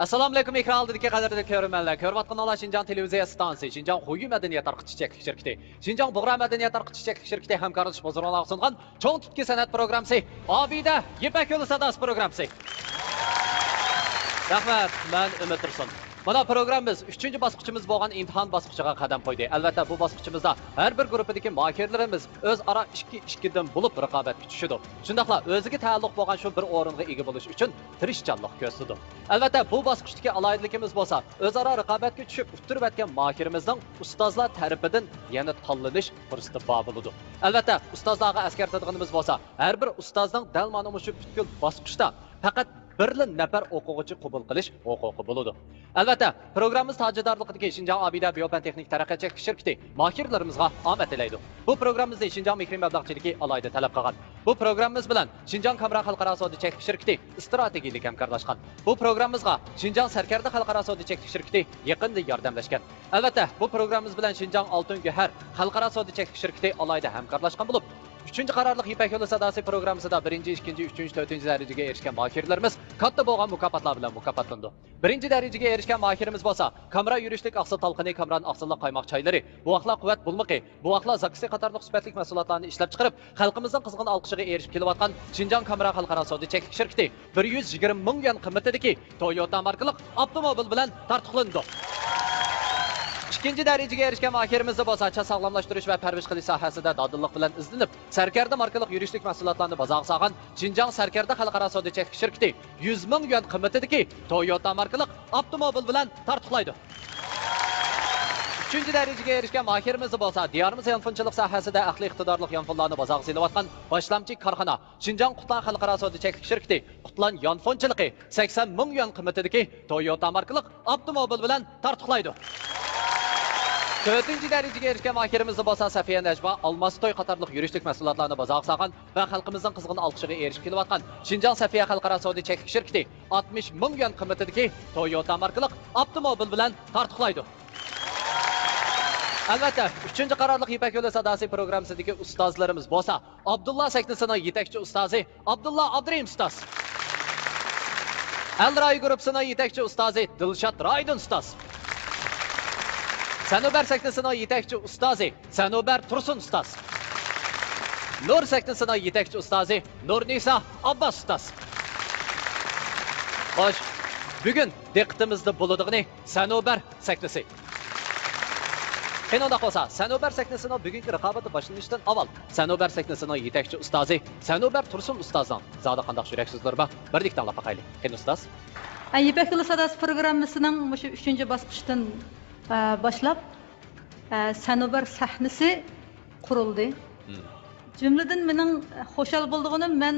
Assalomu alaykum, ekran oldidagi qadrli ko'rmanlar. Ko'rayotganlar Shinjang televiziya stansiyasi, Shinjang Xuyi madaniyat tarqitish shirkati, Shinjang Bug'ra madaniyat tarqitish shirkati hamkorlik bozorlariga sungan cho'ng tutki san'at programmasi, Obida Yipak yo'li sadasi programmasi. Rahmat, men Umid Tursun. Mana programmamiz 3-bosqichimiz bo'lgan imtihon bosqichiga qadam qo'ydi. Albatta, bu bosqichimizda har bir guruhdagi mahirlarimiz o'zaro 2-2 dan bo'lib raqobatga tushadi. Shundaqla o'ziga taalluq bo'lgan shu bir o'ringa ega bo'lish uchun tirishchanlik ko'rsatdi. Albatta, bu bosqichdagi alohidligimiz bo'lsa, o'zaro raqobatga tushib o'tirib o'tgan mahirimizning ustozlar tarafidan yana tanlanish fursati bor bo'ladi. Albatta, ustozlarga eskartadiganimiz bo'lsa, har bir ustozning dal mana shu butkul bosqichda faqat bir nafar o'quvchi qabul qilish huquqi bo'ladi. Albatta, programmamiz tajidorligidagi Shinjang Obida Biyoban texnik taraqqiyot shirkati mahirlarimizga omad tilaydi. Bu programmamizni Shinjang mikro mablag'chiligi alohida talab qilgan. Bu programmamiz bilan Shinjang Kamra xalqaro savdo shirkati strategik hamkorlashgan. Bu programmamizga Shinjang Sarkarda xalqaro savdo shirkati yaqinda yordamlashgan. Albatta, bu programmamiz bilan Shinjang Oltin Gohar xalqaro savdo shirkati alohida hamkorlashgan bo'lib, 3-qarorliq Yipak yo'li sadasi programmasida 1-chi, 2-chi, 3-chi, 4-chi darajaga erishgan mahirlarimiz katta bo'lgan mukofotlar bilan mukofotlandi. 1-chi darajaga erishgan mahirimiz bo'lsa, Kamra yurishlik aqsa talqini, Kamran aqsilla qaymoq choylari, bu vaqtlar quvvat bulmiqi, bu vaqtlar zaksi qatorliq sifatli mahsulotlarni ishlab chiqarib, xalqimizning qizg'in olqishiga erishib kelayotgan Shinjang Kamra xalqaro savdo shirkati 120 ming yuan qimmatidagi Toyota markali avtomobil bilan tartiblanadi. 2-chi darajaga erishgan mahirimizni bo'lsa, sog'lomlashtirish va parvarish qilish sohasida dodillik bilan izlanib, Sarkarda markali yurishlik mahsulotlarni bozorga solgan Shinjang Sarkarda xalqaro savdo shirkati 100 ming yuan qimmatidagi Toyota markali avtomobil bilan tartiblaydi. 3-chi darajaga erishgan mahirimiz bo'lsa, diyorimiz yanfonchilik sohasida aqliy iqtidorli yanfonlarni bozorga solayotgan boshlamchi korxona Shinjang Qutlan xalqaro savdo shirkati Qutlan yanfonchiligi 80 ming yuan qimmatidagi Toyota markali avtomobil bilan tartiblaydi. 4-chi darajaga erishgan mahirimiz bo'lsa, Safiya Najba Almastoy qatorliq yurishlik mahsulotlarni bozorga solgan va xalqimizning qizg'in olqishiga erishib kelayotgan Shinjang Safiya xalqaro savdo shirkati 60 ming yuan qimmatidagi Toyota markali avtomobil bilan tartiblaydi. Albatta, 3-qarorliq Yipak yo'li sadasi programmasidagi ustozlarimiz bo'lsa, Abdullah Saknisining yetakchi ustozi Abdullah Abdurahim ustoz, Al-Ray guruhining yetakchi ustozi Dilshod Raydun ustoz, Sanobar saknisining yetakchi ustozi Sanobar Tursun ustoz, Nur saknisining yetakchi ustozi Nurnisa Abbas ustoz. Xo'sh, bugun diqqatimizda bo'ladigani Sanobar saknisi. Qanday bo'lsa, Sanobar saknisining bugungi raqobati boshlanishidan avval Sanobar saknisining yetakchi ustozi Sanobar Tursun ustozdan zodi qanday yuraksizlar bor? Birlik tanlab boqaylik. Qanday ustoz? Yipak yo'li sadasi programmasining shu 3-bosqichdan boshlab Sanobar sahnasi qurildi. Jumladan mening xo'shal bo'lganim, men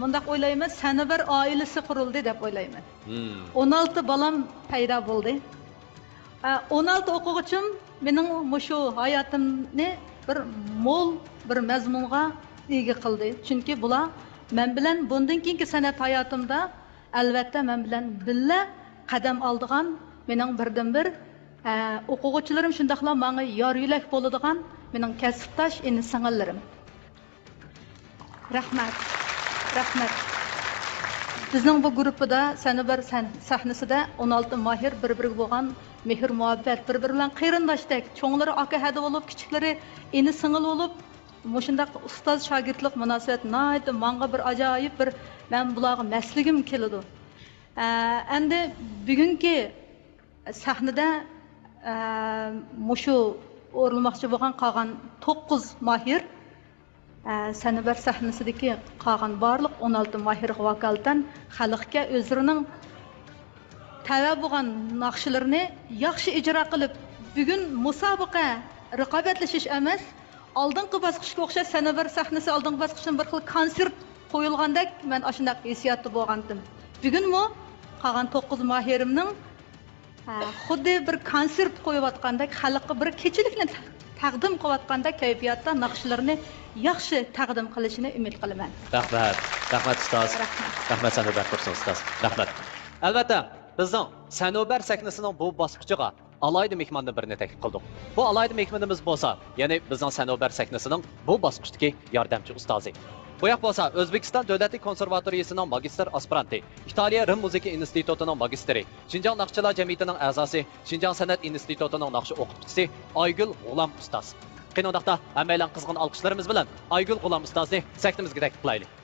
bundaq o'ylayman, Sanobar oilasi qurildi deb o'ylayman. 16 balam paydo bo'ldi. 16 o'quvchim mening shu hayotimni bir mo'l bir mazmunga ega qildi. Chunki bular men bilan bundan keyingi san'at hayotimda albatta men bilan birga qadam oldigan mening birdan-bir o'quvchilarim, shundaqla menga yor yo'lak bo'ladigan mening kasbdosh inson-sing'illarim. Rahmat. Rahmat. Bizning bu guruhda Sanobar sahnasida 16 mahir bir-biriga bo'lgan mehr muhabbat, bir-biri bilan qarindoshdek, cho'nglari aka-hada bo'lib, kichiklari ini-singil bo'lib, shundaq ustoz shogirdlik munosabat nihoyatda menga bir ajoyib bir men bularga masligim keladi. Endi bugungi sahnada shu o'rilmoqchi bo'lgan qolgan 9 mahir Sanobar sahnasidagi qolgan barliq 16 mahir vakolatan xalqqa o'zlarining tava bo'lgan naqshlarini yaxshi ijro qilib, bugun musobaqa raqobatlashish emas, oldingi bosqichga o'xshash Sanobar sahnasi oldingi bosqichdan bir xil konsert qo'yilgandek men ashunday hissiyatda bo'lgandim. Bugun qolgan 9 mahirimning xuddi bir konsert qo'yayotgandek, xalqqa bir kechilikni taqdim qilayotgandek kayfiyatda naqshlarini yaxshi taqdim qilishini umid qilaman. Rahmat. Rahmat ustoz. Rahmat Sanobar Tursun ustoz. Rahmat. Albatta, bizning Sanobar sahnasining bu bosqichiga alohida mehmondan birini taklif qildik. Bu alohida mehmonimiz bo'lsa, ya'ni bizning Sanobar sahnasining bu bosqichdagi yordamchi ustozi Bu yoq bo'lsa O'zbekiston Davlatlik konservatoriyasining magistr aspiranti, Italiya Rim muzika institutining magistri, Xinjiang naqshchilar jamiyatining a'zosi, Xinjiang san'at institutining naqsh o'qituvchisi Aygul G'ulom ustoz. Qiynoqda hammalar qizg'in olqishlarimiz bilan Aygul G'ulom ustozni saktimizga taklif qilaylik.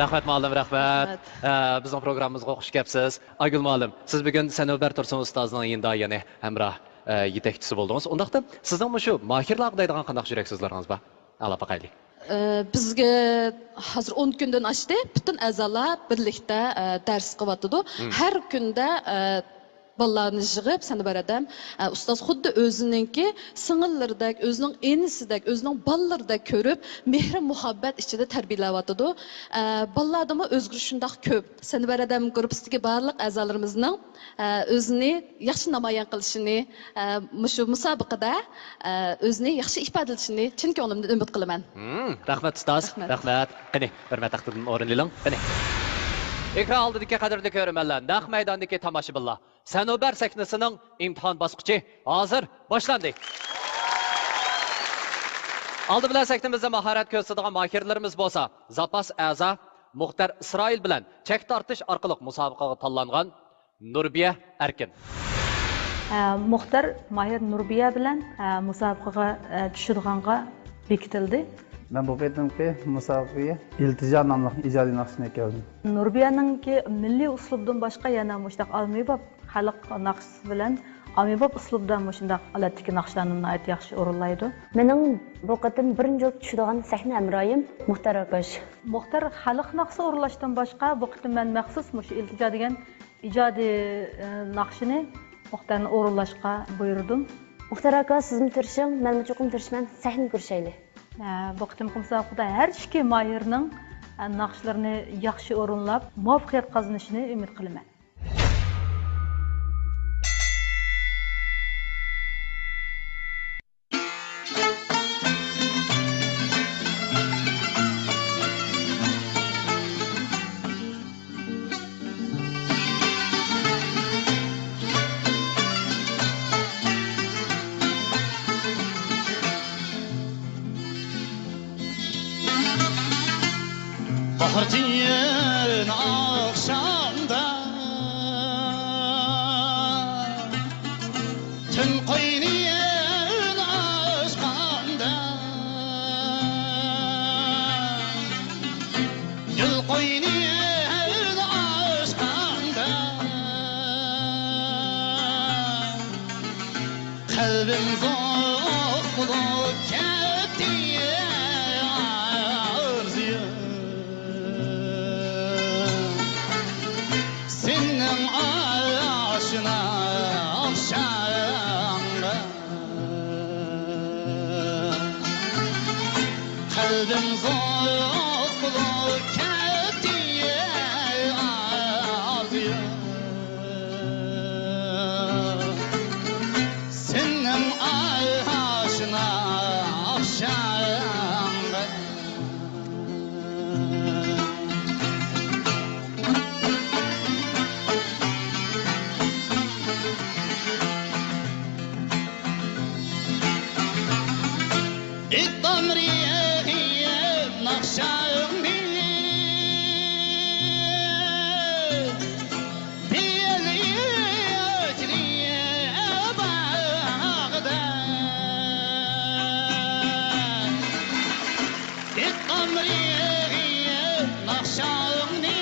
Rahmat muallim, rahmat. Bizning programmamizga xush kelibsiz. Aygul muallim, siz bugun Sanobar Tursun ustozning yenda yana hamroh yetakchisi bo'ldingiz. Undaqda sizning shu mohirlar deydigan qanday yuraksizlaringiz bor? Ala baqayli. Bizga hozir 10 kundan oshdi. Butun a'zolar birlikda dars qilyotdi. Har kunda bolalarni yig'ib, sani baradam ustoz xuddi o'zininki sing'illaridek, o'zining enisidek, o'zining bolalaridek ko'rib, mehr muhabbat ichida tarbiyalayotdi. Bolalardami o'zgarish shundoq ko'p. Sani baradam gruppasidagi barliq a'zolarimizning o'zini yaxshi namoyon qilishini, shu musobaqada o'zini yaxshi ifodalashini chin ko'nglimdan umid qilaman. Rahmat ustoz, rahmat. Qani, hurmat taqdirdan o'rinlang. Qani. Ekran oldidagi qadrli ko'rmanlar, naq maydondagi tomoshabinlar. Sanobar sahnasining imtihon bosqichi hozir boshlandi. Oldi bilan sahnamizda mahorat ko'rsatadigan mohirlarimiz bo'lsa, zapas a'zo Muxtar Isroil bilan chek tortish orqali musobaqaga tanlangan Nurbiya Erkin. Muxtar Mahir Nurbiya bilan musobaqaga tushadiganga bekitildi. Ben bu qitimki musobaqaga iltijo nomli ijodiy naqshni keldim. Nurbiyaningki milliy uslubdan boshqa yana mushtaq almibab xalq naqshi bilan amibab uslubda mushundaq olatdagi naqshlarni nihoyat yaxshi o'rinlaydi. Mening bu qitim birinchi bo'lib tushadigan sahna amroyim Muxtar akash. Muxtar xalq naqshi o'rinlashdan boshqa bu qitim men maxsus mush iltijo degan ijodiy naqshini Muxtarni o'rinlashga buyurdim. Muxtar aka sizmi tirishing, men cho'qim tirishman, sahna ko'rishaylik. Bu qitimki musobaqada har ikki mahirning naqshlarini yaxshi o'rinlab, muvaffaqiyat qozonishini umid qilaman. Bahçenin akşamda tüm koyunun aşkanda yıl koyunun aşkanda kalbim zor bulup gitti arzuyu senin aşına akşamda kalbim zor bulup gitti arzuyu senin aşına akşamda الضمر هي نقشاني بيليت لي بغداد الضمر هي نقشاني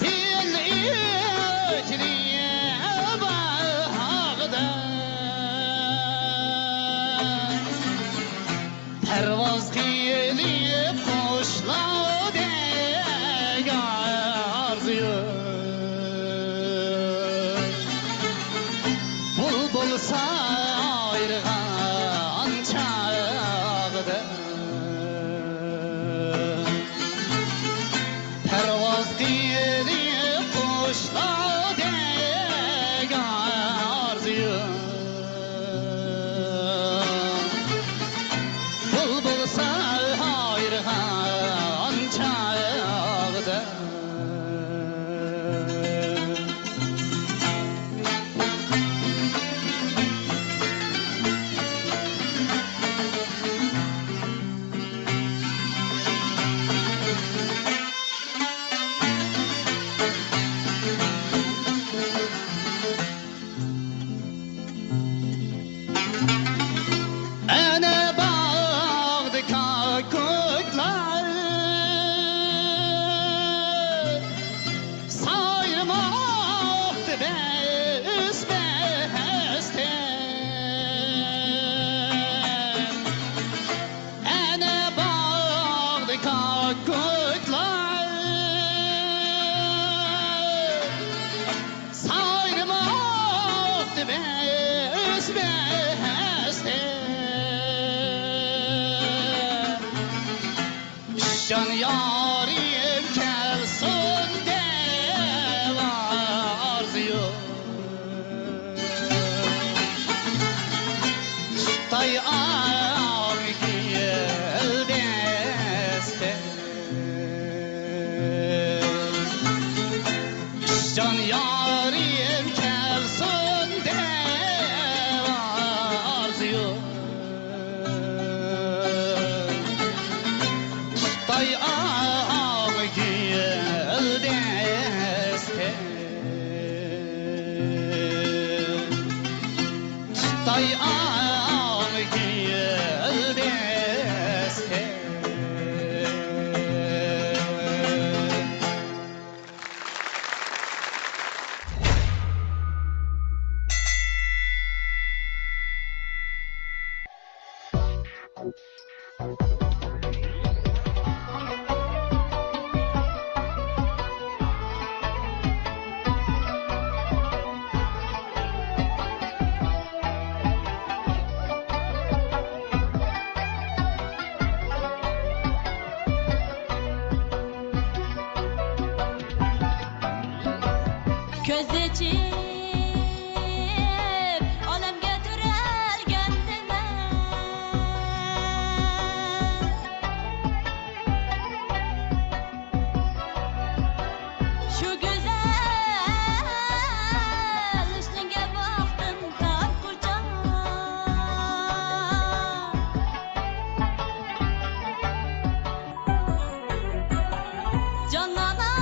بيليت لي بغداد pervaz gelip kuşladı arzuyu bulbul sayrgan çağda pervaz gelip kuşladı arzuyu bulbul sahir kakutlar sayrılıp bezbeste can yarim kelsin dev arzuyor tay ağam gel deste can yarim kelsin dev arzuyor tay ağam gel deste tay ağam gel deste Göz içip alemge türelgendim şu güzel üstüne baktım tam kurcan canlanan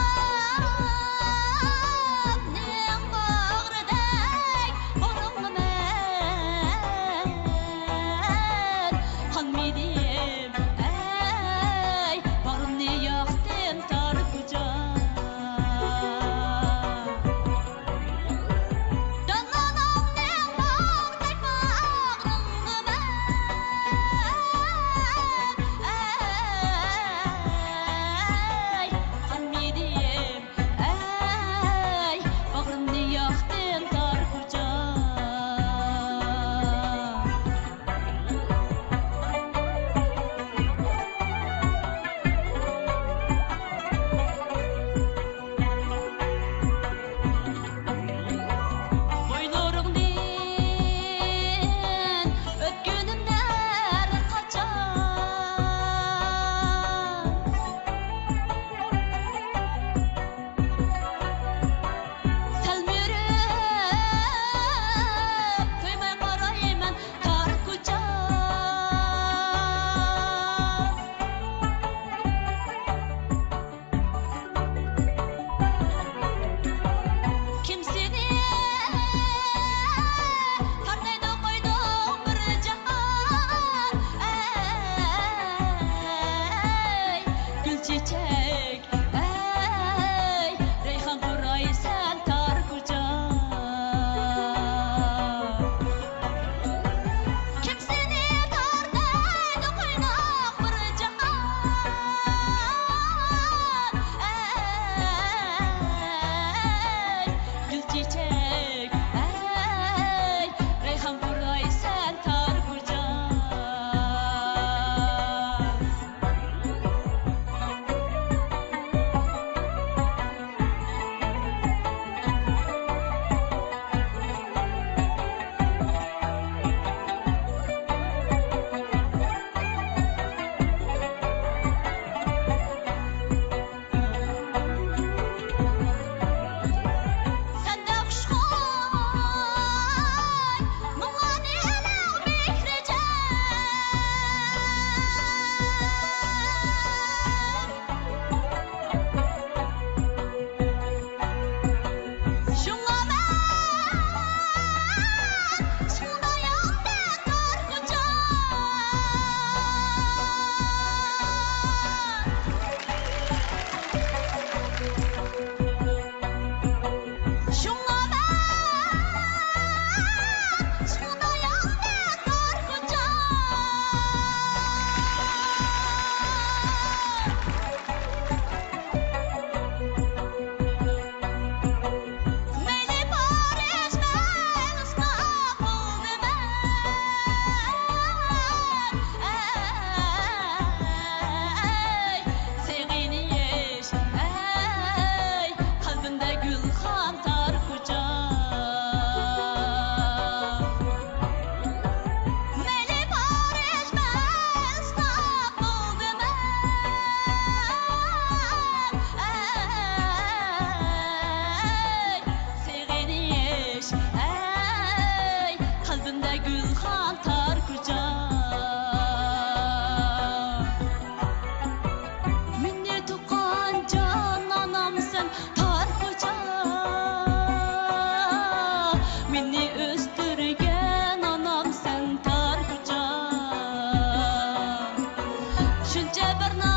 Shuncha birna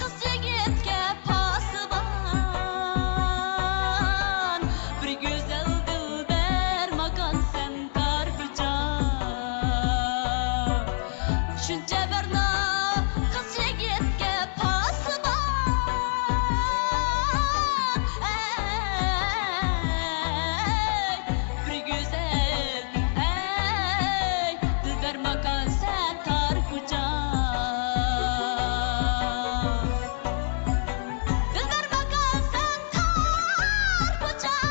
qiz yigitga pasiban bir go'zal dilbar makon sen tor bir jon shuncha birna qiz yigitga pasiban bir go'zal dilbar makon sen tor bir jon dilbar makon sen tor bir jon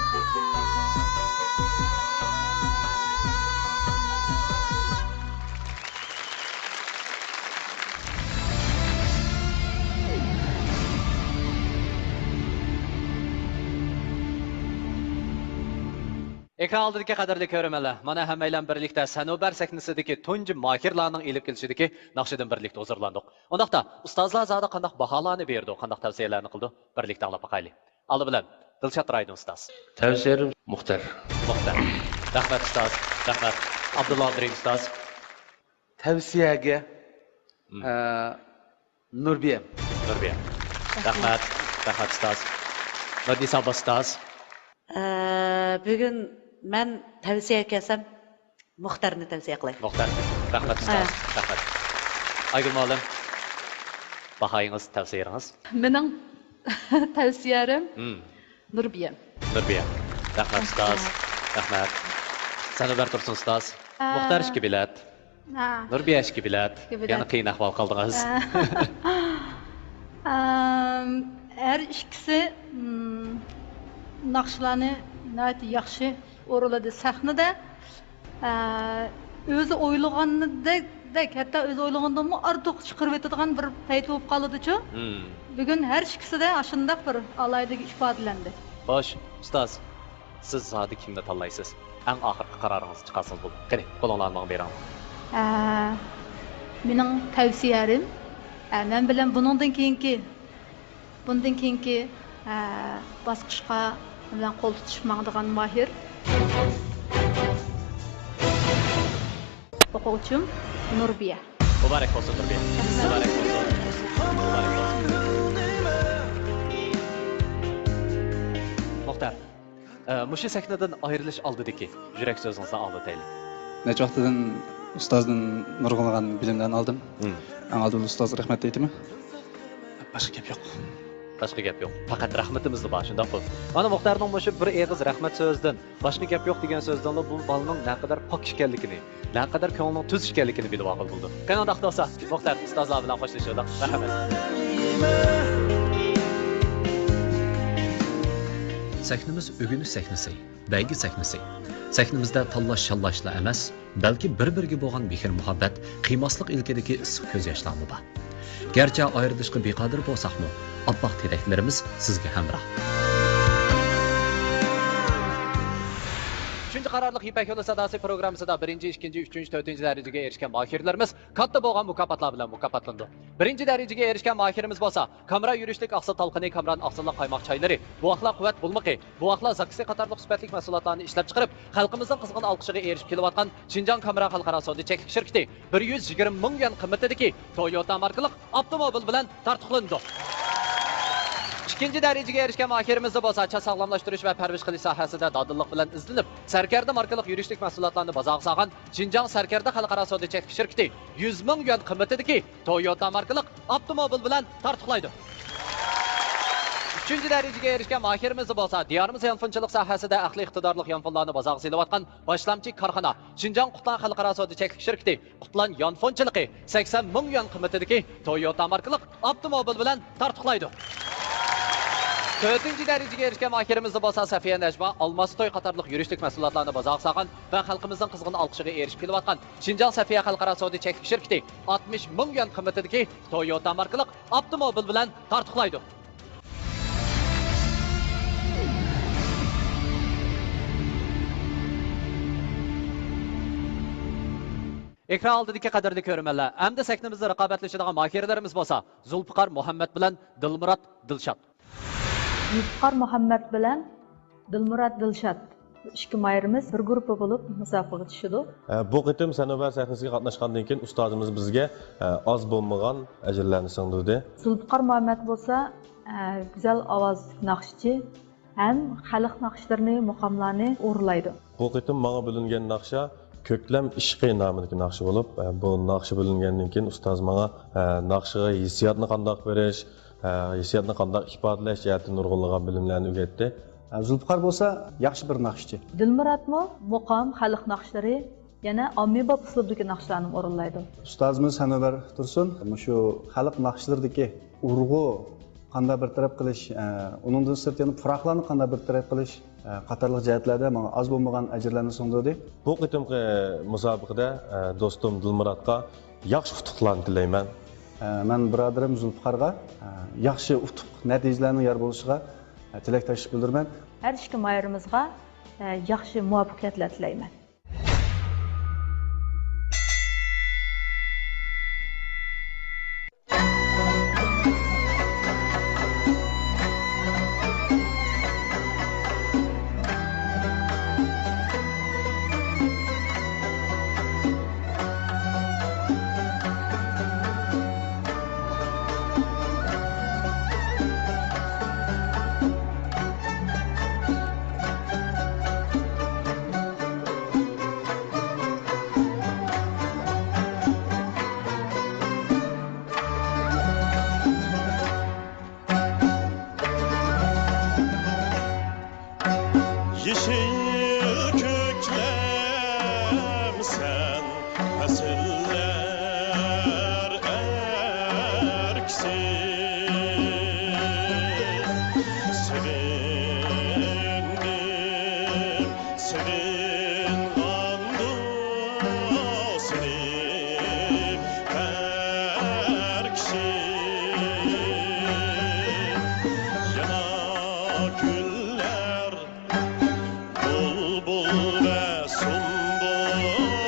Ekran oldidagi qadrli ko'rmanlar, mana hammaylar birlikda Sanobar sahnasidagi tunji mahirlarning elib kelishidagi naqshidan birlikda huzurlandik. Undaqda ustozlar zodi qanday baholarni berdi, qanday tavsiyalarni qildi, birlikda anglab boqaylik. Aldi bilan Dilshod Raydon ustoz. Tavsiyarim Muxtar. Muxtar. Rahmat ustoz. Rahmat. Abdulla Abdurim ustoz. Tavsiyaga Nurbiya. Nurbiya. Rahmat. Rahmat ustoz. Nodisa ustoz. Bugun men tavsiya qilsam Muxtarni tavsiya qilay. Muxtar. Rahmat ustoz. Rahmat. Aygul muallim. Bahoyingiz, tavsiyangiz? Mening tavsiyarim Nurbiya. Nurbiya. Rahmat ustoz. Rahmat. Sanobar Tursun ustoz. Muxtar ishki bilat. Nurbiya ishki bilat. Yana qiyin ahvol qoldingiz. Her ikkisi naqshlarni nəhayət yaxşı oraladı sahnada. Özü o'ylaganidek, hatta o'zi o'ylagandan ortiq chiqarib o'tadigan bir payt bo'lib qoldi-chu. Bugun har ikkisida shunday bir alaydiga ifodalandi. Xo'sh, ustoz, siz zodi kimni tanlaysiz? Eng oxirgi qaroringizni chiqarsangiz bo'ldi. Qani, qo'linglarni menga bering. Mening tavsiyarim, men bilan bundan keyingi bosqichga bilan qo'l tutishmaydigan mahir o'quvchim Nurbiya. Muborak bo'lsin Nurbiya. Muborak bo'lsin. Muborak bo'lsin. Muxtar, mushu sahnadan ayrilish oldidagi yurak so'zingizni oldi. Necha vaqtdan ustozdan nurg'unlagan bilimlarni oldim. Eng oldin ustoz rahmat aytaman. Boshqa gap yo'q. Boshqa gap yo'q. Faqat rahmatimizni bor, shunday qo'y. Mana Muxtarning mushu bir eg'iz rahmat so'zidan, boshqa gap yo'q degan so'zdan bu bolaning naqadar pok ekanligini, naqadar ko'ngilning tuz ekanligini bilib olib bo'ldi. Qanday bo'lsa, Muxtar ustozlar bilan xo'shlashdik. Rahmat. Sahnimiz o'g'inish sahnasi, baygi sahnasi. Sahnimizda tanlash-shallashlar emas, balki bir-biriga bo'lgan mehr-muhabbat, qiymasliq ilkidagi issiq ko'z yoshlarmi bor. Gerçi ayrılışqa beqadir bo'lsaqmi, oppoq tilaklarimiz sizga hamroh. Üçüncü qarorliq Ipak yo'li sadasi programmasida 1-chi, 2-chi, 3-chi, 4-chi darajaga erishgan mahirlarimiz katta bo'lgan mukofotlar bilan mukofotlandi. 1-chi darajaga erishgan mahirimiz bo'lsa, kamera yurishlik aqsa talqini, kameraning aqsilla qaymoq chaylari, bu vaqtlar quvvat bulmiqi, bu vaqtlar zaksi qatorliq sifatli mahsulotlarni ishlab chiqarib, xalqimizning qizg'in olqishiga erishib kelayotgan Xinjiang kamera xalqaro savdo cheklik shirkati 120 ming yuan qimmatidagi Toyota markali avtomobil bilan tartiblanadi. İkinci darajaga erishgan mahirimizni bo'lsa, sog'lomlashtirish va parvarish qilish sohasida dodillik bilan izlanib, Sarkarda markali yurishlik mahsulotlarni bozorga solgan Xinjiang Sarkarda xalqaro savdo cheklik shirkati 100 ming yuan qimmatidagi Toyota markali avtomobil bilan tartiblaydi. Üçüncü darajaga erishgan mahirimiz bo'lsa, diyorimiz yanfonchilik sohasida aqliy iqtidorli yanfonlarni bozorga solayotgan boshlamchi korxona Xinjiang Qutlan xalqaro savdo cheklik shirkati Qutlan yanfonchiligi 80 ming yuan qimmatidagi Toyota markali avtomobil bilan tartiblaydi. 4-chi darajaga erishgan mahirimiz bo'lsa, Safiya Najma Almastoy qatorliq yurishlik mahsulotlarni bozorga solgan va xalqimizning qizg'in olqishiga erishib kelayotgan Xinjiang Safiya xalqaro savdo cheklik shirkati 60 ming yuan qimmatidagi Toyota markali avtomobil bilan tartiblaydi. Ekran oldidagi qadrli ko'rmanlar, hamda sahnamizda raqobatlashadigan mahirlarimiz bo'lsa, Zulfiqar Muhammad bilan Dilmurod Dilshod. Zulfiqar Muhammad bilan Dilmurod Dilshod. ikki mayrimiz bir gruppa bo'lib musobaqaga tushdi. Bu qitim Sanobar sahnasiga qatnashgandan keyin ustozimiz bizga oz bo'lmagan ajrlarni singdirdi. Zulfiqar Muhammad bo'lsa, go'zal ovoz naqshchi ham xalq naqshlarini, muqomlarni o'rlaydi. Bu qitim menga bo'lingan naqsha Ko'klam ishqi nomidagi naqsha bo'lib, bu naqsha bo'lingandan keyin ustoz menga naqshiga hissiyotni qandoq berish, hissiyotni qandoq ifodalash jihatida nurg'unlagan bilimlarni o'rgatdi. Zulfiqar bo'lsa, yaxshi bir naqshchi. Dilmuratmi muqom xalq naqshlari yana ommabop uslubdagi naqshlarni o'rinlaydi. Ustozimiz Sanobar Tursun shu xalq naqshlaridagi urg'u qanday bir taraf qilish, uningdan sirt yana puroqlarni qanday bir taraf qilish qatorliq jihatlarda menga oz bo'lmagan ajrlarni singdirdi. Bu qitimqi musobaqada do'stim Dilmuratga yaxshi utuqlarni tilayman. Men birodarim Zulfiqarga yaxshi utuq natijalarning yor bo'lishiga tilakdoshlik bildiraman. Har ikki mayrimizga yaxshi muvaffaqiyatlar tilayman. Yeşil köklem sen fasiller erksin sevindim sevin andım sevin erksin yana güller Bulbul ve sumbuller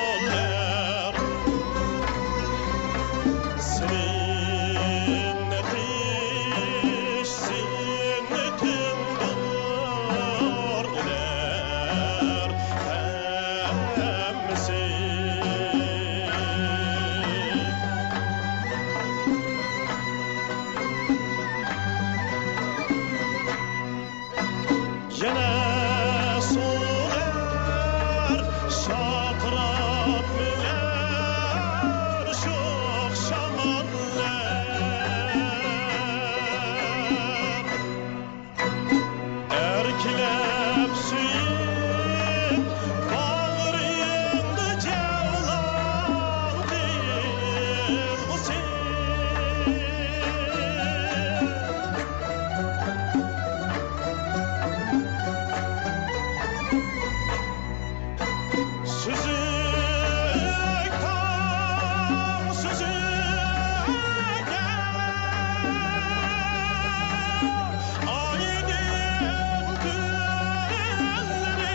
senin netiş sinnetin var uler hemmisi Yine soğur şatırak bilir şok şamanlar Erkilep suyun bağrında cevlan değil musin? Süzük tam süzük aydın günleri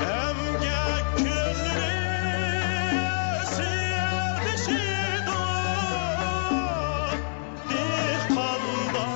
emgek külleri siyah dişidu dihkanda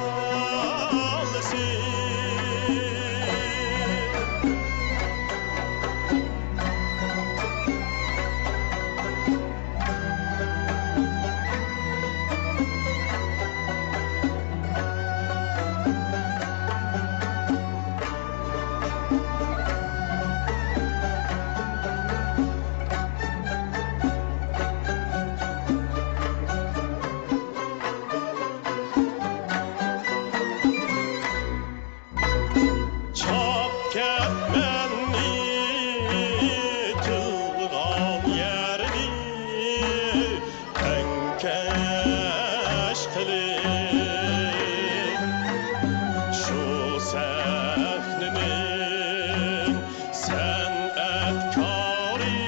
Çap kepmenni tılgan yerini tenkeş kılıp şu sahnenin san'atkari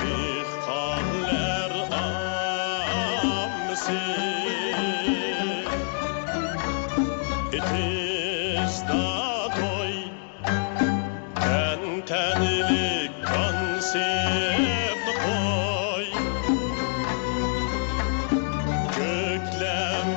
dihqonlar ammisi İtizda toy Tentenlik konsept koy Köklem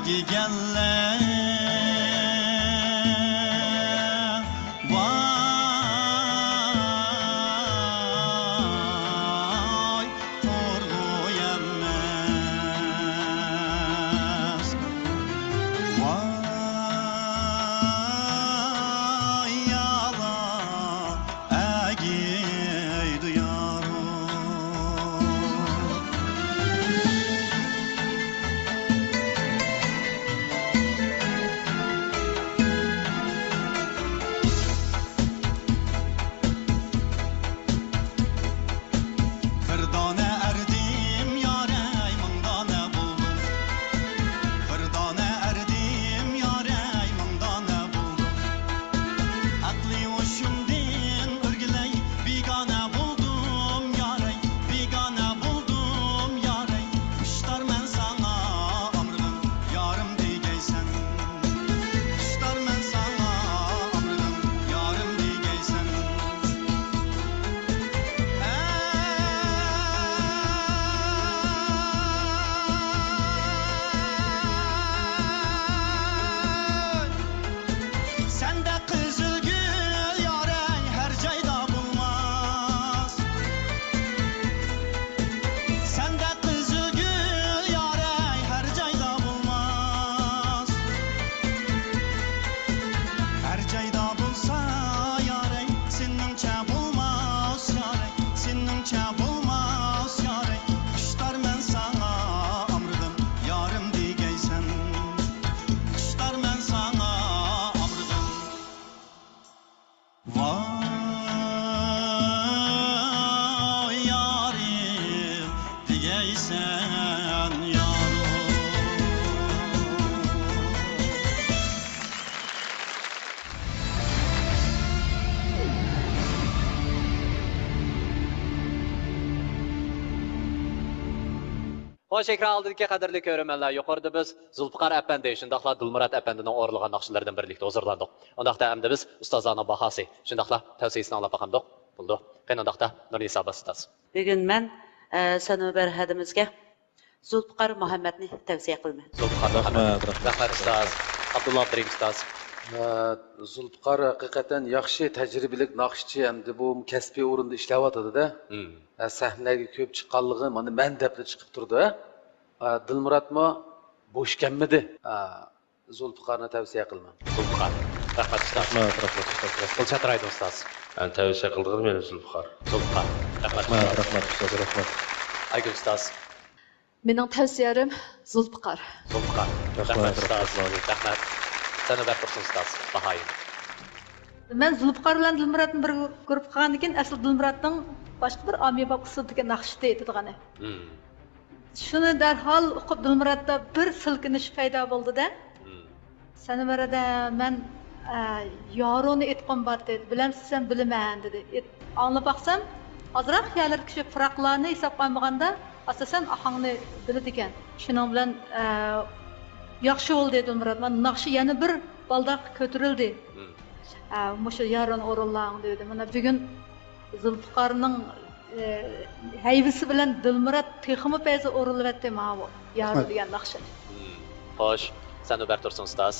agiganlar vay torgoyanmas vay yala agiydi yaro Firdona erdim yaray mındana buldum Firdona erdim yaray mındana buldum Akli hoşumdin ürgüley bigana buldum yaray bigana buldum yaray Kuşlar men sana ömrüm yarım digeysen Kuşlar men sana ömrüm yarım digeysen Sende kızıl gül yaray her cayda bulmaz Sende kızıl gül yaray her cayda bulmaz Her cayda bulsa yaray senince bulmaz yaray senince bulmaz yaray Kuşlar men sana ömrüm yarım digeysen Kuşlar men sana ömrüm vay yarim digeysen yaro Xo'sh, ekran oldidagi qadrli ko'rmanlar, yuqorida biz Zulfiqar apandi, shundaqla Dilmurat apandining o'rlagan naqshlaridan birlikda huzurlandik. Undaqda endi biz ustozlarning bahasi, shundaqla tavsiyasini anglab baqandik. Bo'ldi. Qandoqda Nurnisa Bastas. Bugun men Sanobar hadimizga Zulfiqar Muhammadni tavsiya qilaman. Zulfiqar Muhammad. Rahmat ustoz. Abdulloh Abdurim ustoz. Zulfiqar haqiqatan yaxshi tajribalik naqshchi endi bu kasbiy o'rinda ishlayotadi-da. Sahnalarga ko'p chiqqanligi mana men debda chiqib turdi. Dilmuratmi bo'sh kelmadi. Zulfiqarni tavsiya qilaman. Zulfiqar. Rahmat ustoz. Rahmat ustoz. Qilchatiraydi ustoz. Men tavsiya qildim men Zulfiqar. Zulfiqar. Rahmat ustoz, rahmat. Aygul ustoz. Mening tavsiyalarim Zulfiqar. Zulfiqar. Rahmat ustoz. Rahmat. Sanobar tursun ustoz. Bahoyim. Men Zulfiqar bilan Dilmuratni bir ko'rib qolgandan keyin asl Dilmuratning boshqa bir amibab usulidagi naqshda aytadigan. Shuni darhol o'qib Dilmuratda bir silkinish paydo bo'ldi-da. Sanobarada men yoroni aytgan bor dedi. Bilamsiz, bilaman dedi. Anglab baqsam, ozroq xayolar kishi firaqlarni hisob qilmaganda asosan ahangni biladi ekan. Shuning bilan yaxshi bo'ldi dedi Dilmurat. Men naqshi yana bir baldaq ko'tarildi. Mushu yaron o'rinlang dedi. Mana bugun Zulfiqarning hayvisi bilan Dilmurat texmi payza o'rinlayapti mana yaron degan naqshi. Xo'sh, Sanobar tursun ustoz.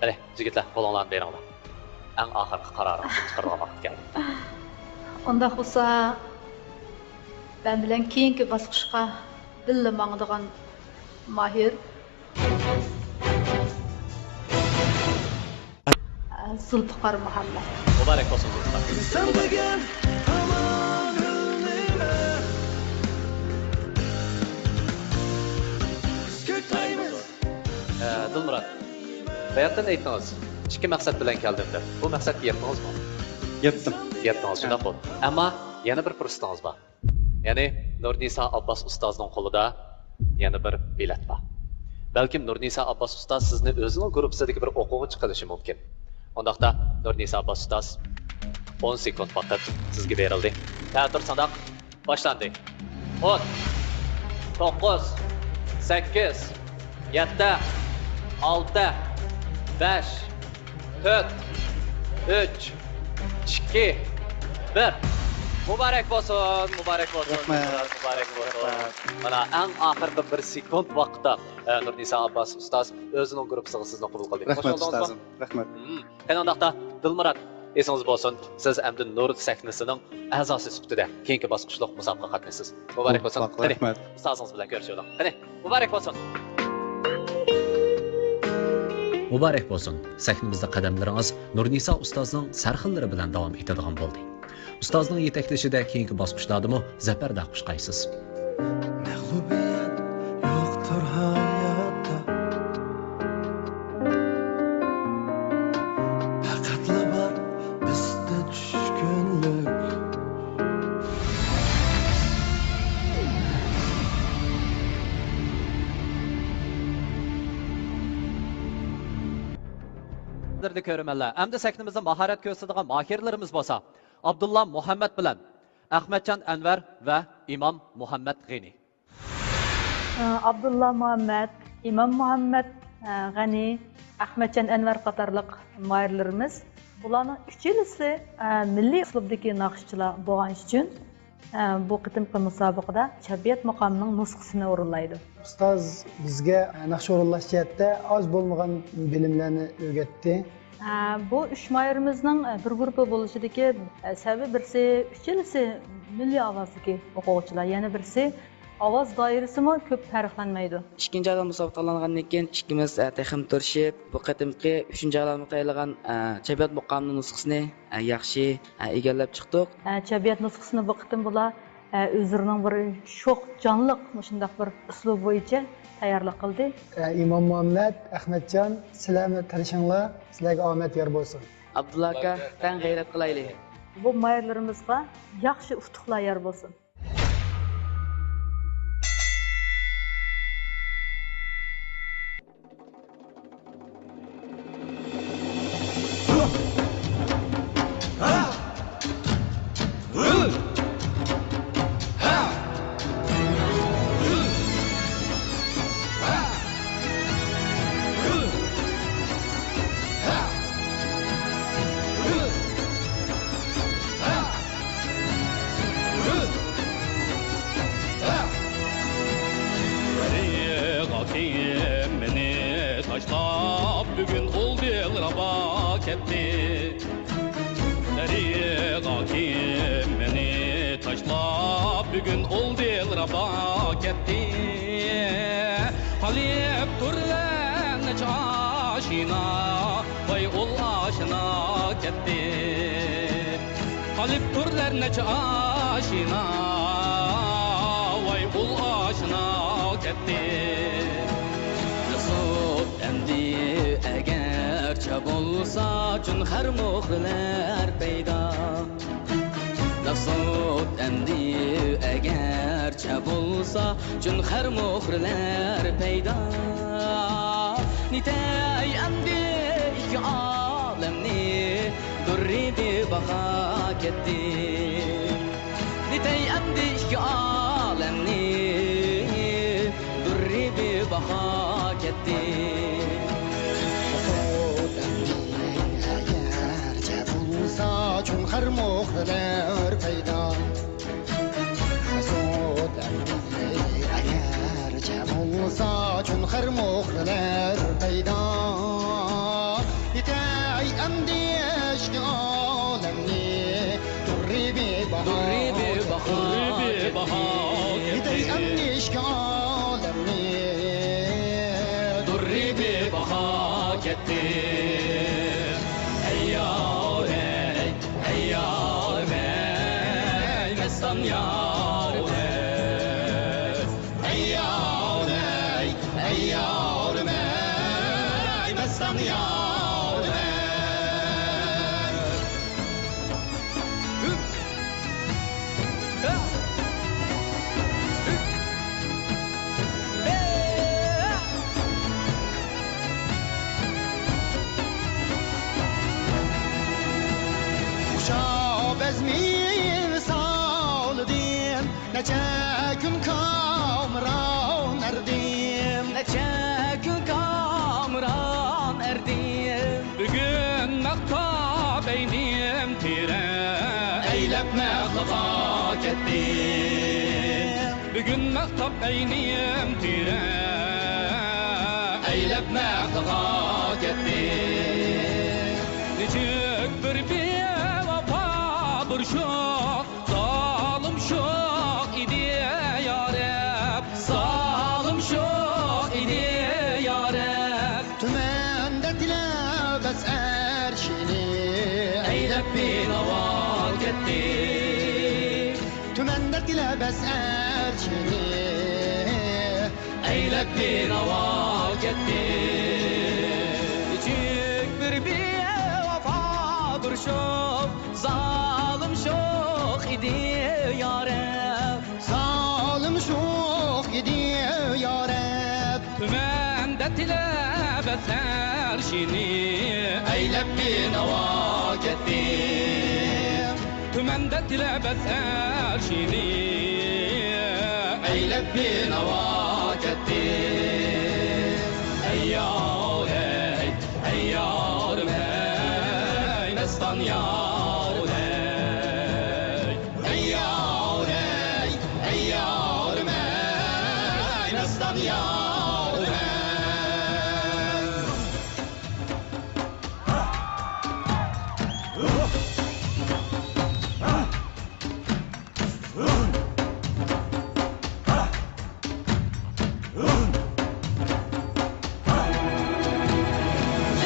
Hadi, yigitlar, qo'linglarni beringlar. Eng oxirgi qarorim chiqargan vaqt keldi. Unda bo'lsa, ben bilan keyingi bosqichga birga mangdigan Mahir Zulfiqar Muhammad. Muborak bo'lsin Zulfiqar. Dilmurat, bayaqdan aytdingiz, ikki maqsad bilan keldim deb. Bu maqsadga yetdingizmi? Yetdingiz, shunday bo'ldi. Ammo yana bir fursatingiz bor. Ya'ni Nurnisa Abbos ustozning qo'lida yana bir bilet bor. Balkim Nurnisa Abbos ustoz sizni o'zining gruppasidagi bir o'quvchi qilishi mumkin. Undaqda Nurnisa Abbos ustoz 10 sekund vaqt sizga berildi. Teatr sanaq boshlandi. 10 9 8 7 6 5 4 3 2 1 Muborak bo'lsin, muborak bo'lsin, Rahmat. muborak bo'lsin. Mana eng oxirgi 1 sekund vaqtda Nurnisa Abbas ustoz o'zining guruhiga sizni qabul qildi. Rahmat ustozim. Rahmat. Qanaqda Dilmurod esingiz bo'lsin, siz endi Nur sahnasining a'zosi sifatida keyingi bosqichliq musobaqa qatnashasiz. Muborak bo'lsin. Rahmat. Ustozingiz bilan ko'rishaylik. Qani, muborak bo'lsin. Muborak bo'lsin. Sahnamizda qadamlaringiz Nurnisa ustozning sarxillari bilan davom etadigan bo'ldi. Ustozning yetaklashida keyingi bosqichlardami zafarda xushqaysiz. Mag'lubiyat yo'qdir hayotda. Faqatla bor bizda tushkunlik. Qadrli ko'rmanlar, endi sahnamizda mahorat ko'rsatadigan mohirlarimiz bo'lsa, Abdullah Muhammad bilan Ahmadjon Anvar va Imom Muhammad G'ani. Abdullah Muhammad, İmam Muhammad G'ani, Ahmadjon Anvar qatorliq mohirlarimiz. Bularning uchalasi milliy uslubdagi naqshchilar bo'lgani uchun bu qitimqi musobaqada Chabiyat maqomining nusxasini o'rinlaydi. Ustoz bizga naqsh o'rinlash jihatda oz bo'lmagan bilimlarni o'rgatdi. Bu üç mayerimizning bir guruhi bo'lishidagi sababi birisi uchalasi milliy ovozdagi o'quvchilar, yana birisi ovoz doirasimi ko'p farqlanmaydi. Ikkinchi alam musobaqalangandan keyin ikkimiz texim turishib, bu qatimki 3-alamga tayinlagan Chabiyat muqomining nusxasini yaxshi egallab chiqdik. Chabiyat nusxasini bu qatim bular o'zlarining bir sho'x jonliq shunday bir uslub bo'yicha tayyorlik qildi. İmom Muhammad, Ahmadjon, sizlarni tanishinglar, sizlarga omad yor bo'lsin. Abdulla aka, tan g'ayrat qilaylik. Bu mayirlarimizga yaxshi utuqlar yor bo'lsin. Eylep mağlığa kettim Bugün maqtab beyniyim tire Eylep mağlığa kettim Necik bir bevafa bir şok Zalim şok idi yarab Zalim şok idi yarab Tümende dilebes erşini Eylep binava ketdi Tümende dilebes erşini Eylep binava ketdi Küçük bir bevafa bir şok Zalim şok idi yarab Zalim şok idi yarab Tümende dilebes erşini Eylep binava ketdi Tümende dilebes erşini Eylep binava ketdi Ey yar ey yarim ey Mestan yarim ey yar ey yarim ey Mestan yarim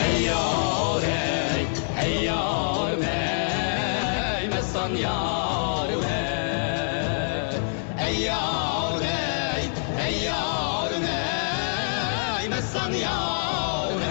Ey yar ey Mestan yarim ey yar ey Mestan yarim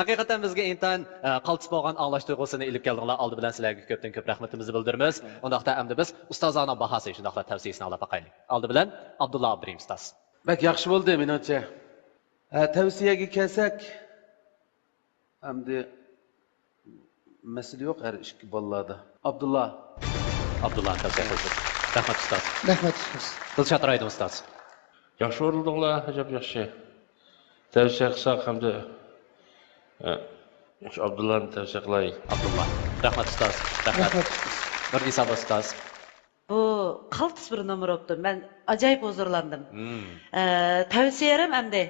Haqiqatan bizga intan qaltis bo'lgan anglash tuyg'usini ilib keldinglar. Oldi bilan sizlarga ko'pdan ko'p rahmatimizni bildiramiz. Undaqda endi biz ustozona bahasi shundaqla tavsiyasini olib boqaylik. Oldi bilan Abdulla Abdurim ustoz. Bak yaxshi bo'ldi menimcha. Tavsiyaga kelsak, endi masala yo'q har ikki bolalarda. Abdulla tavsiya qilsin. Rahmat ustoz. Rahmat. Dilshod Raydon ustoz. Yaxshi o'rildinglar, ajab yaxshi. Tavsiya qilsak hamda Abdullani tavsiya qilay. Abdulla. Rahmat ustoz. Rahmat. Nurisa ustoz. Bu qaltis bir nomer oldu. Ben acayip huzurlandım. Tavsiyelerim endi.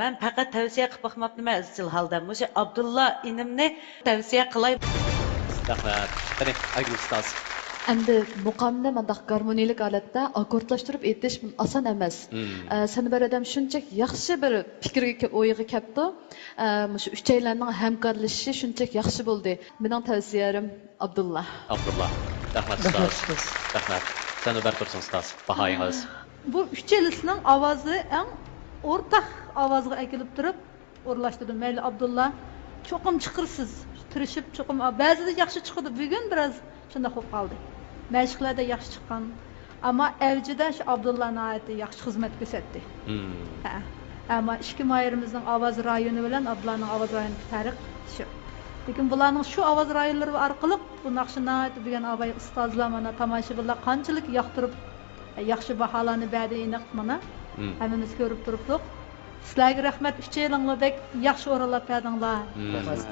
Ben fakat tavsiye qilib bakmaptım izchil halda. Muşu Abdulla inimni tavsiye qilay. Rahmat. Qani, Aygul ustoz. Endi muqamni mandaq garmoniyalik holatda akkordlashtirib aytish oson emas. Seni bir odam shunchak yaxshi bir fikrga o'yiga kelibdi. Shu uchaylarning hamkorlashishi shunchak yaxshi bo'ldi. Mening tavsiyalarim Abdulla. Rahmat ustoz. Rahmat. Sen Ömer Tursun ustoz. Bahayınız. Bu üççelisinin avazı en ortak avazga ekilip durup orlaştırdım. Meyli Abdullah çokum çıkırsız. Tırışıp çokum. Bazıda yaxşı çıkıdı. Bugün biraz şunda hop kaldı. Məşqlərdə yaxşı çıxan. Amma əvcədə şu Abdullah'ın ayəti yaxşı xidmət göstərdi. Amma iki mayerimizin avaz rayonu bilan Abdullah'ın avaz rayonu fərq şu. Lekin bularning şu avaz rayonları arqali bu naqshni degan abay ustozlar mana tomoshabinlar qanchalik yoqtirib yaxshi baholarni berdi aniq mana hammamiz ko'rib turibdik. Sizlarga rahmat, uchaylaringlardek yaxshi o'rinlab berdinglar.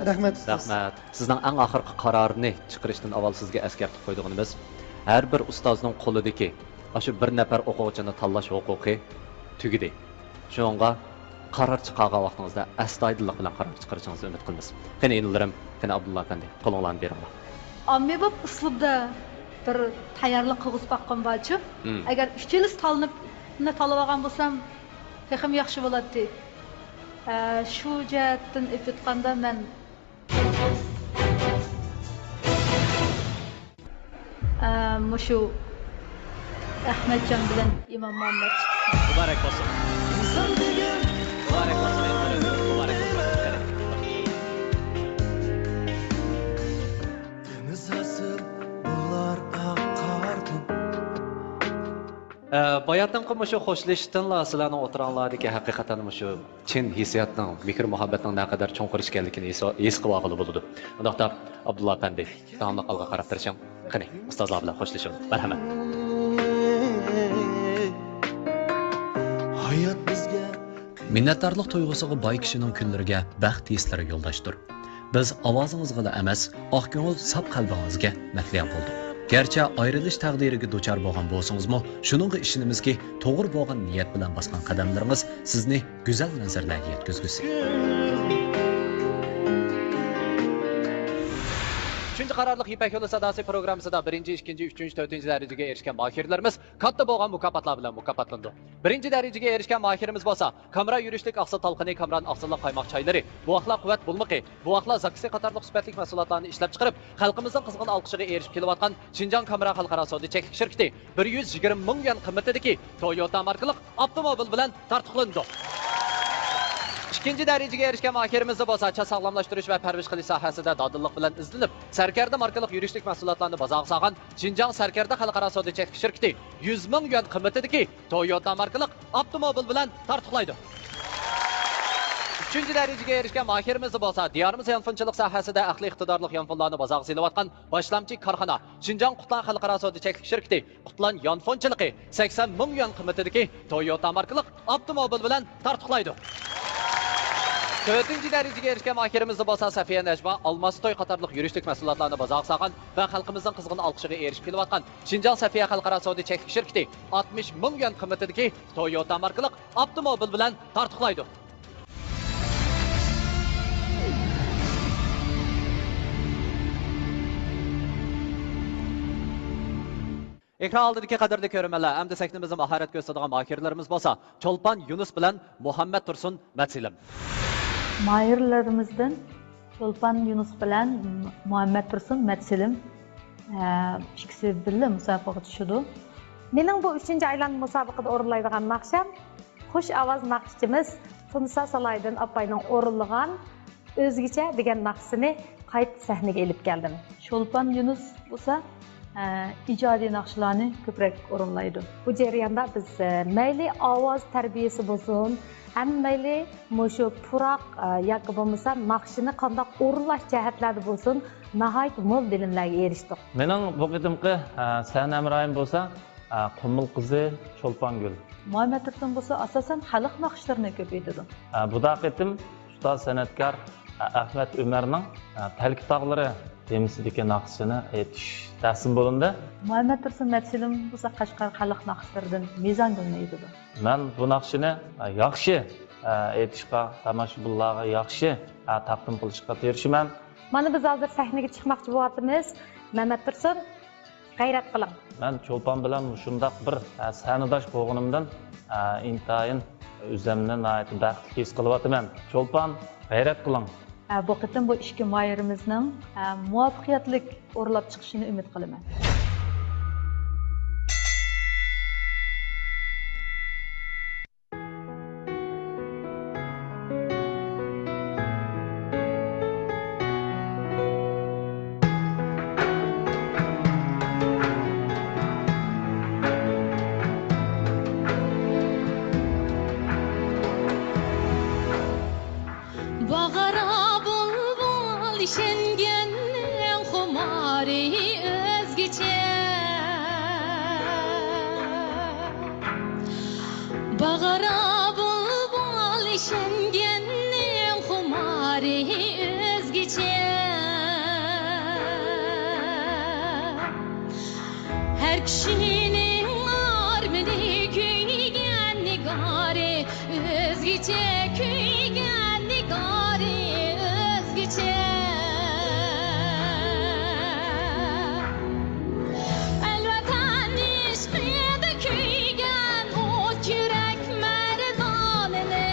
Rahmat. Rahmat. Sizning eng oxirgi qarorni chiqarishdan avval sizga eskartib qo'yganimiz har bir ustozning qo'lidagi shu bir nafar o'quvchini tanlash huquqi tugidi. Shunga qaror chiqargan vaqtingizda astoydillik bilan qaror chiqarishingizni umid qilamiz. Qani inilarim, qani Abdulla Efendi, qo'linglarni beringlar. Ommabop uslubda bir tayyorlik qilib baqqan bo'lchi. Agar uchilis tanlab olgan bo'lsam, texim yaxshi bo'ladi. Shu jihatdan aytganda men mushu Ahmadjon bilan Imom Muhammad muborak bo'lsin. Muborak bo'lsin. Muborak bo'lsin. Deniz asıl bular aqardım Bayatdan qilmoqchi xo'shlashishdanlar sizlarning o'tiranglardagi haqiqatan shu chin hissiyotning, mehr muhabbatning naqadar cho'nqir ekanligini his qilib olg'ili bo'ladi. Undaqda Abdulla Efendi, davomli qalga qarab turishing. Qani, ustozlar bilan xo'shlashamiz. Marhamat. Hayat bizga Minnatdorlik tuyg'usiga boy kishining kunlariga baxt hislari yo'ldoshdir. Biz ovozingizga emas, oq ko'ngil sap qalbingizga mahliyo bo'ldik. Gerçi ayrilish taqdiriga duchor bo'lgan bo'lsangizmi, shuningga ishonamizki, to'g'ri bo'lgan niyat bilan bosgan qadamlaringiz sizni go'zal manzaralarga yetkazgusi. 3. qarorliq Ipak yo'li sadasi programmasida 1, 2, 3, 4 darajaga erishgan mahirlarimiz katta bo'lgan mukofotlar bilan mukofotlandi. 1 darajaga erishgan mahirimiz bo'lsa, kamera yurishlik aqsa talqini, kamran aqsaliq qaymoq choylari, buvoqlar quvvat bulmiqi, buvoqlar zaksi qatorliq sifatli mahsulotlarni ishlab chiqarib, xalqimizning qizg'in olqishiga erishib kelayotgan Xinjiang kamera xalqaro savdo cheklik shirkati 120 ming yuan qimmatidagi Toyota markalik avtomobil bilan tartiblanadi. 2. darajaga erishgan mahirimiz bo'lsa, sog'lomlashtirish va parvarish qilish sohasida dodillik bilan izlanib, Sarkarda markalik yurishlik mahsulotlarni bozorga solgan Xinjiang Sarkarda xalqaro savdo cheklik shirkati 100 ming yuan qimmatidagi Toyota markalik avtomobil bilan tartiblaydi. 3. darajaga erishgan mahirimiz bo'lsa, diyorimiz yonfonchilik sohasida aqli iqtidorli yonfonlarni bozorga solayotgan boshlamchi korxona Xinjiang Qutlan xalqaro savdo cheklik shirkati Qutlan yonfonchiligi 80 ming yuan qimmatidagi Toyota markalik avtomobil bilan tartiblaydi. 4. darajaga erishgan mahirimiz bo'lsa, Safiya Najma Almastoy qatorliq yurishlik mahsulotlarni bozorga solgan va xalqimizning qizg'in olqishiga erishib kelayotgan Xinjiang Safiya xalqaro savdo cheklik shirkati 60 ming yuan qimmatidagi Toyota markalik avtomobil bilan tartiblaydi. Ekran oldidagi qadrli ko'rmanlar, hamda sahnamizda mahorat ko'rsatadigan mahirlarimiz bo'lsa, Cho'lpon Yunus bilan Muhammad Tursun Matsilim. Mahirlarimizdan Cho'lpon Yunus bilan Muhammad Tursun Matsilim ikisi birga musobaqaga tushdi. Mening bu 3-aylanma musobaqada o'rinlaydigan naqsham xush ovoz naqshchimiz Tunsa Salaydan apayning o'rinlagan o'zgacha degan naqshini qayta sahnaga elib keldim. Cho'lpon Yunus bo'lsa ijodiy naqshlarni ko'proq o'rinlaydi. Bu jarayonda biz mayli ovoz tarbiyasi bo'lsin, ham mayli mushu puroq yoki bo'lmasa naqshini qanday o'rinlash jihatlarida bo'lsin, nihoyat mo'l bilimlarga erishdik. Mening bu qitimqi sahnam rayim bo'lsa, Qumul qizi Cho'lpongul. Muhammad Tursun bo'lsa, asosan xalq naqshlarini ko'paytirdi. Bu da qitim ustoz san'atkor Ahmad Umarning Talki tog'lari temisidagi naqshini aytish taslim bo'lindi. Muhammad Tursun Matsilim bo'lsa Qashqar xalq naqshlaridan mezon bo'lmaydi. Men bu naqshini yaxshi aytishga, tomoshabinlarga yaxshi taqdim qilishga tirishaman. Mana biz hozir sahnaga chiqmoqchi bo'lyapmiz. Muhammad Tursun, g'ayrat qiling. Men Cho'lpon bilan shundoq bir sahnadosh bo'lganimdan intayin o'zimni nihoyat baxtli his qilyapman. Cho'lpon, g'ayrat qiling. Bu qitim bu ikki mahirimizning muvaffaqiyatli o'rlab chiqishini umid qilaman. Her kişinin armeni köygen nigari, özgüce köygen nigari, özgüce. Elvatan işkıydı köygen o kürek merdanını,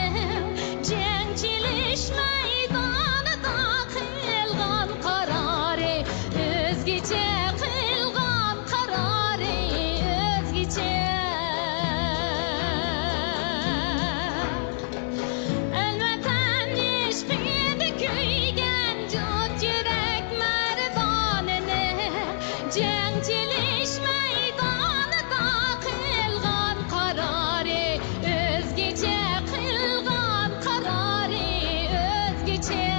cenkçiliş meydanıda kılgan kararı, özgüce kılgan kararı, özgüce. Elvatan işkıydı köygen cot yürek merdanını, cenkçiliş meydanıda kılgan kararı, özgüce kılgan kararı, özgüce.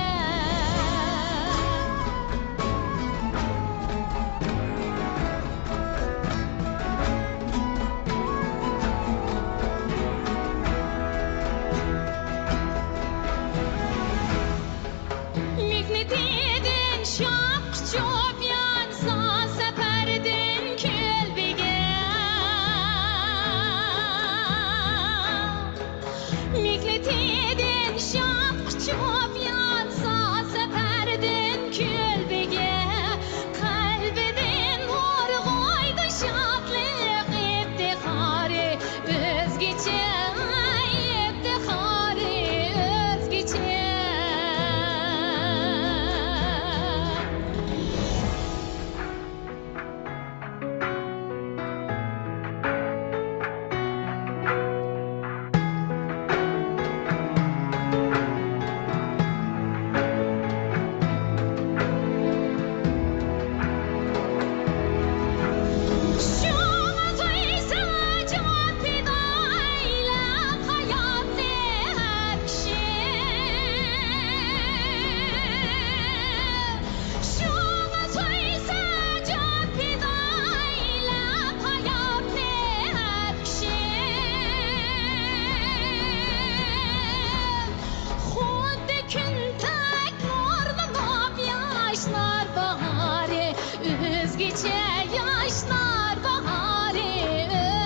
Özgece yaşlar baharı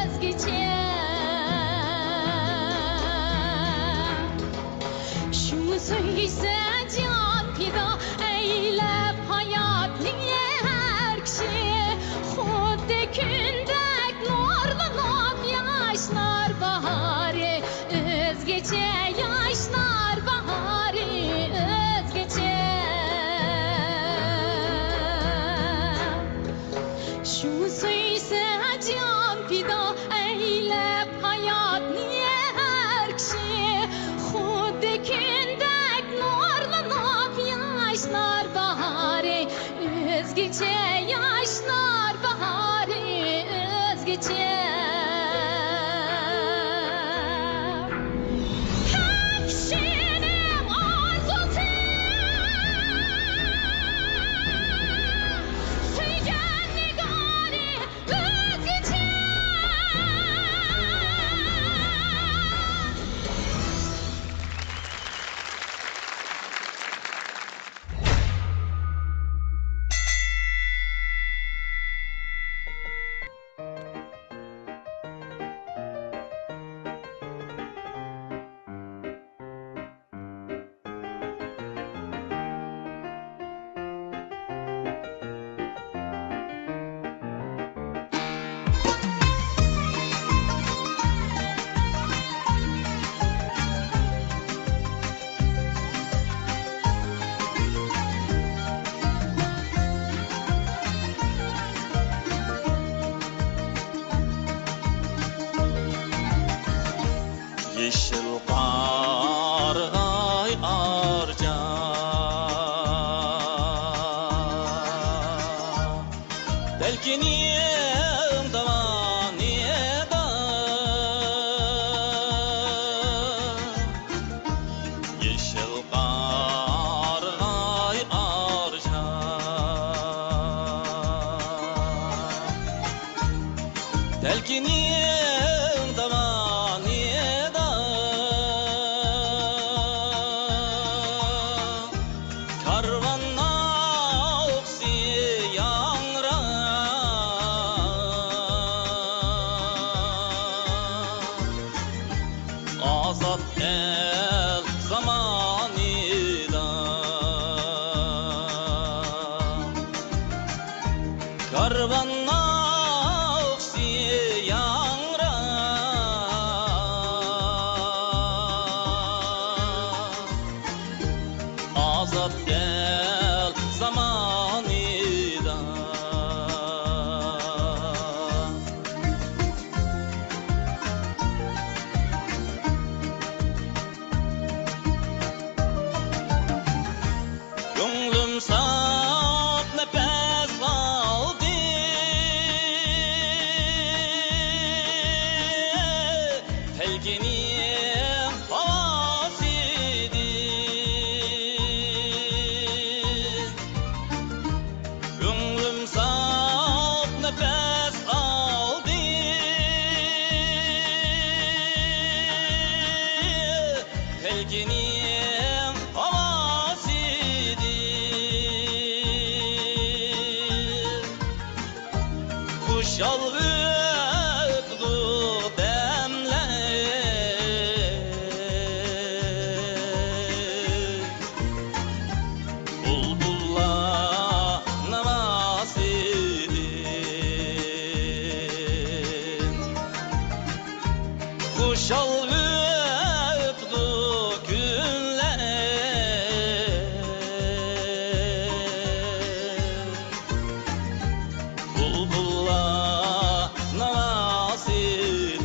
özgece. Şunu söylese can fida eylep hayat niye her kişi Xuddi kündek nurlanıp yaşlar baharı özgece yaşlar baharı özgece. Şunu söylese can fida eylep hayat niye her kişi Xuddi kündek nurlanıp yaşlar baharı özgece yaşlar baharı özgece. Her kişinin arzusu söygen nigari özgece. Yeşil qarg'ay arca Delkinim davaniyeda Yeşil qarg'ay arca Delkinim davaniyeda Karvanna oksi yangra Azat el zamanida Karvanna oksi yangra Azat gel zamanida Gönlüm sap nefes aldı Telkinim havasıydı Gönlüm sap nefes aldı Telkinim havasıydı Kuşal öptü demler Bulbulla namasidin Kuşal öptü günler Bulbulla namasidin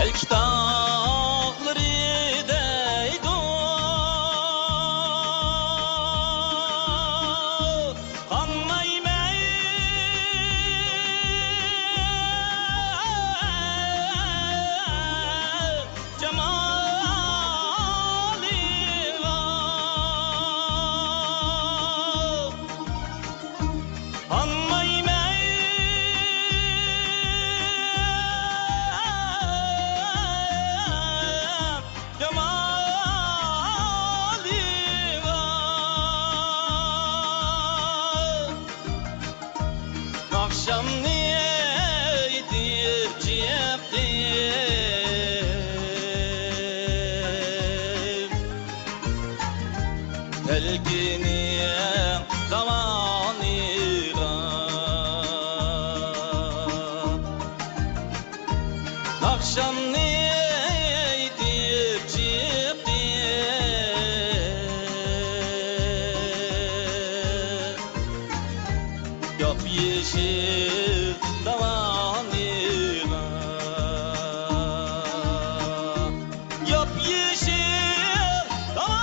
El kitapları deydu Kanmayım cemal Elginin zamanıga Nakşanni eytip çıktı Yap yeşil zamanıga Yap yeşil zamanıga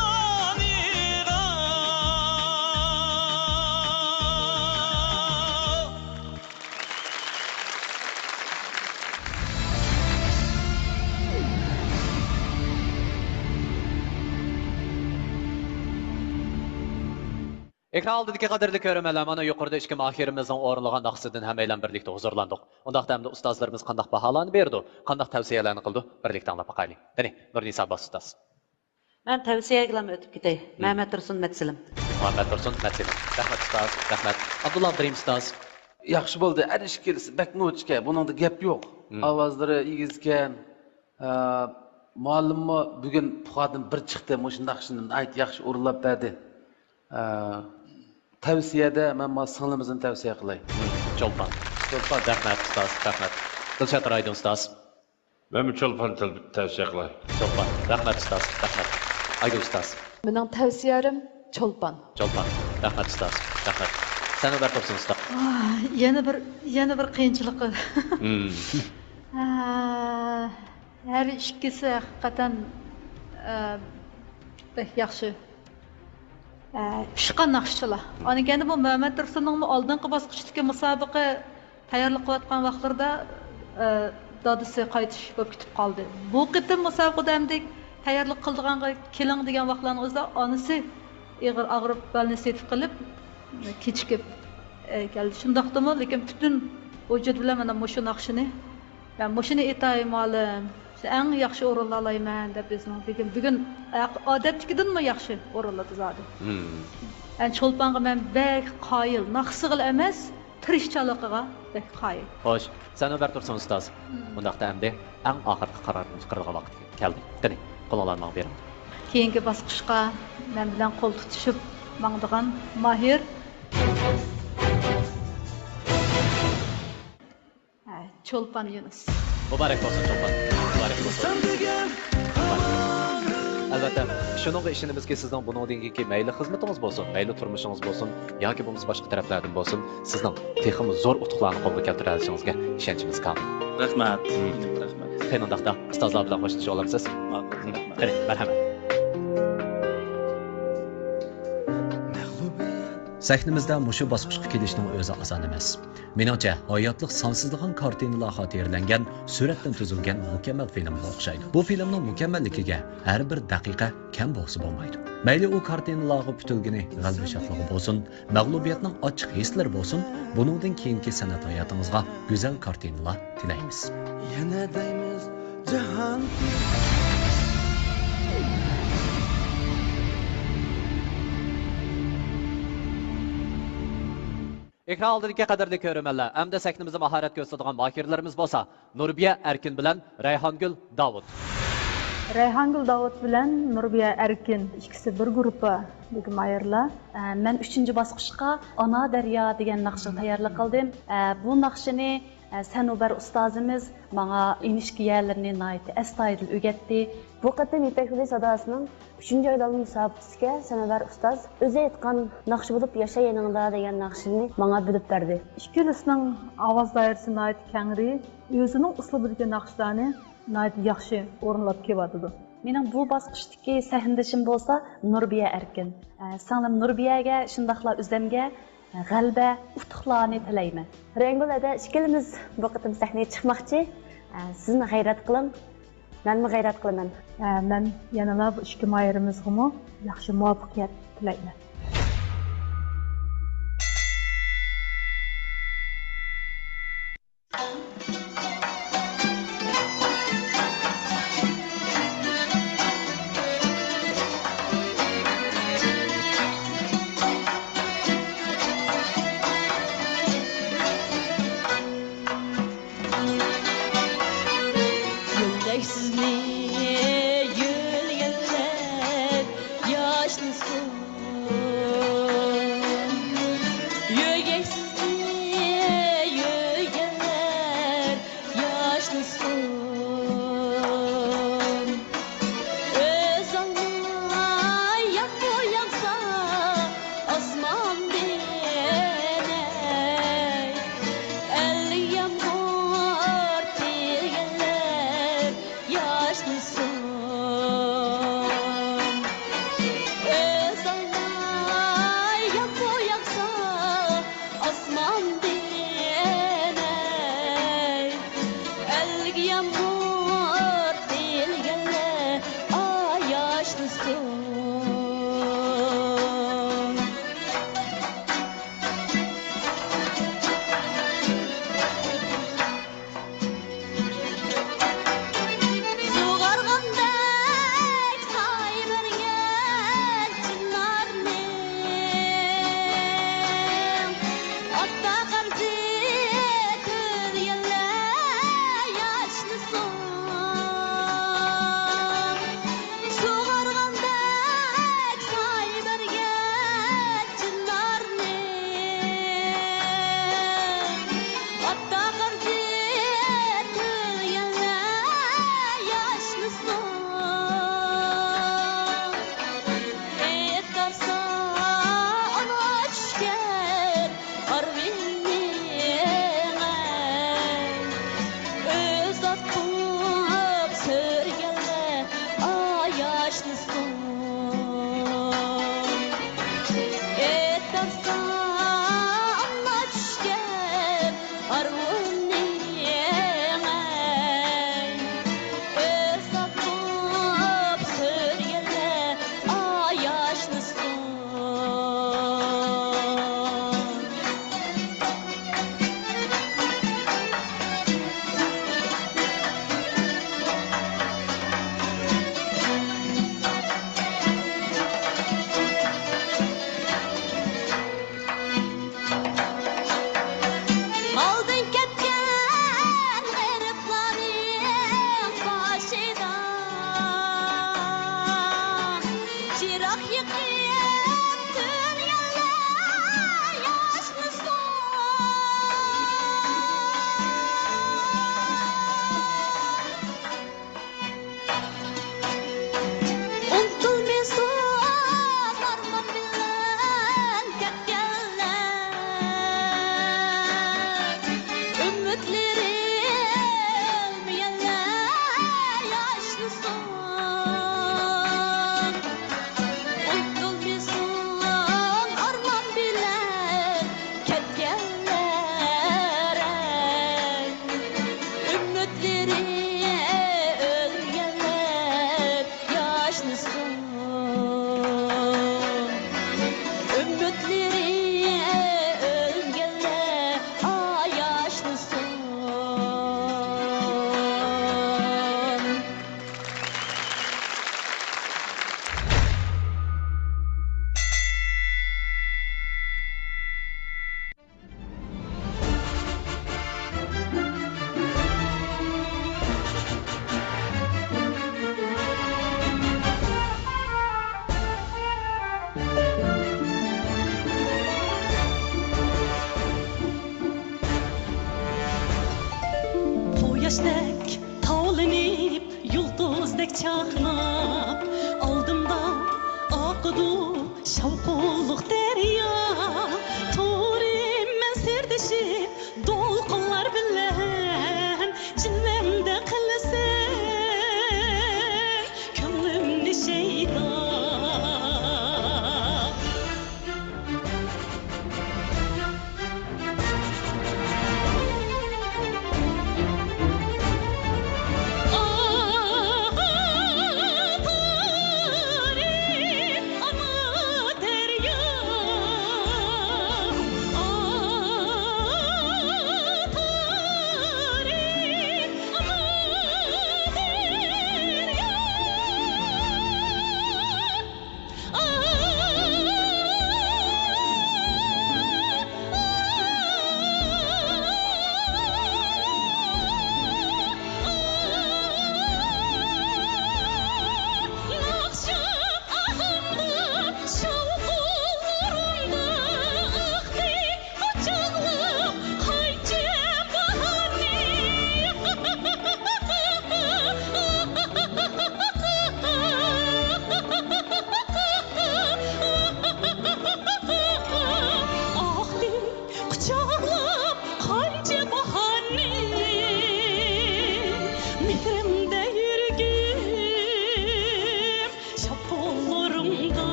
Ekran aldiki qadrli ko'rmanlar, mana yuqorida ikki mahirimizning o'rinlagan naqsidan hammaylar birlikda huzurlandik. Undaqda hamda ustozlarimiz qanday baholarni berdi, qanday tavsiyalarni qildi, birlikda anglab boqaylik. Qani, Nurnisa Abbas ustoz. Men tavsiya qilам o'tib ketay. Mehmet Tursun Metselim. Muhammad Tursun Metselim. Rahmat ustoz, rahmat. Abdullah Abdurim ustoz. Yaxshi bo'ldi, arish kelsa, bakma o'tishga, buningda gap yo'q. Ovozlari egizgan, muallimmi bugun puxadan bir chiqdi, mushundaq shuni ayt yaxshi o'rinlab berdi. Tavsiyada men singlimizni tavsiya qilay. Cho'lpon, rahmat ustoz, rahmat. Dilshod Raydon ustoz. Men Cho'lpon tavsiya qilay. Cho'lpon, rahmat ustoz, rahmat. Aydın ustoz. Mening tavsiyalarim Cho'lpon. Cho'lpon, rahmat ustoz, rahmat. Sen Ömer Tursun ustoz. Yana bir qiyinchiligi. Her ikkisi haqiqatan yaxshi. Pishqan naqshchilar. Aniganda bu Muhammad Tursunning oldingi bosqichdagi musobaqa tayyorlik qilayotgan vaqtlarda dadisi qaytish bo'lib ketib qoldi. Bu qitim musobaqada hamdek tayyorlik qildiganga keling degan vaqtlarning o'zida onasi og'rib balni setib qilib kechikib keldi. Shundaqdimi, lekin butun vujud bilan mana shu naqshini ben mushuni etay molim eng yaxshi o'rinlar olayman deb bizning bugun odatdagidanmi yaxshi o'rinlarda zodi. Cho'lponga men bek qoyil, naqsig'il emas, tirishchaligiga bek qoyil. Xo'sh, sen Ömer Tursun ustoz. Bundaqda hamda eng oxirgi qarorni chiqargan vaqt keldi. Qani, qo'llarni bering. Keyingi bosqichga men bilan qo'l tutishib mangdigan Mahir Cho'lpon Yunus. Muborak bo'lsin Cho'lpon. Muborak bo'lsin. Albatta, shuningga ishonamizki, sizning buningdan keyingi mayli xizmatingiz bo'lsin, mayli turmushingiz bo'lsin, yoki bo'lmasa boshqa taraflardan bo'lsin, sizning texnik zo'r utuqlarni qo'lga keltirishingizga ishonchimiz komil. Rahmat. Rahmat. Qanday ustozlar bilan qo'shilishni olamsiz? Qani, marhamat. Sahnimizda mushu bosqichga kelishning o'zi oson emas. Meningcha, hayotlik sonsizligan kartinalar xotirlangan, suratdan tuzilgan mukammal filmga o'xshaydi. Bu filmning mukammalligiga har bir daqiqa kam bo'lsa bo'lmaydi. Mayli u kartinalarga putilgani g'alaba shodligi bo'lsin, mag'lubiyatning ochiq hislari bo'lsin, buningdan keyingi san'at hayotingizga go'zal kartinalar tilaymiz. Yana deymiz jahon Ekran oldidagi qadrli ko'rmanlar, hamda sahnimizda mahorat ko'rsatadigan mahirlarimiz bo'lsa, Nurbiya Erkin bilan Rayhongul Davud. Rayhongul Davud bilan Nurbiya Erkin ikkisi bir guruhga degan mahirlar. Men 3-bosqichga Ona Daryo degan naqshni tayyorlik qildim. Bu naqshni Sanobar ustozimiz menga inishkiyalarini astoydil o'rgatdi. Bu qatam Ipak Yuli sadosining 3-oylamning musobaqasiga Sanobar ustoz o'zi aytgan naqsh bo'lib yashayiningda degan naqshni menga bilib berdi. Ikkalasining ovoz doirasini kengri, o'zining uslubidagi naqshlarni yaxshi o'rinlab kelyapti. Mening bu bosqichdagi sahnadashim bo'lsa Nurbiya Erkin. Singlim Nurbiyaga shundaqla o'zimga g'alaba, utuqlarni tilayman. Rangulada ikkimiz bu qatam sahnaga chiqmoqchi. Sizni g'ayrat qiling. Menmi g'ayrat qilaman. Men yanala bu ikki mayirimizga yaxshi muvaffaqiyat tilayman. güneşdek tavlanıp yulduzdek çaknap aldımda akıdı şavkuluk derya Turim men serdişip dolqunlar bilen cilvemde kılsın kömlümni şeytan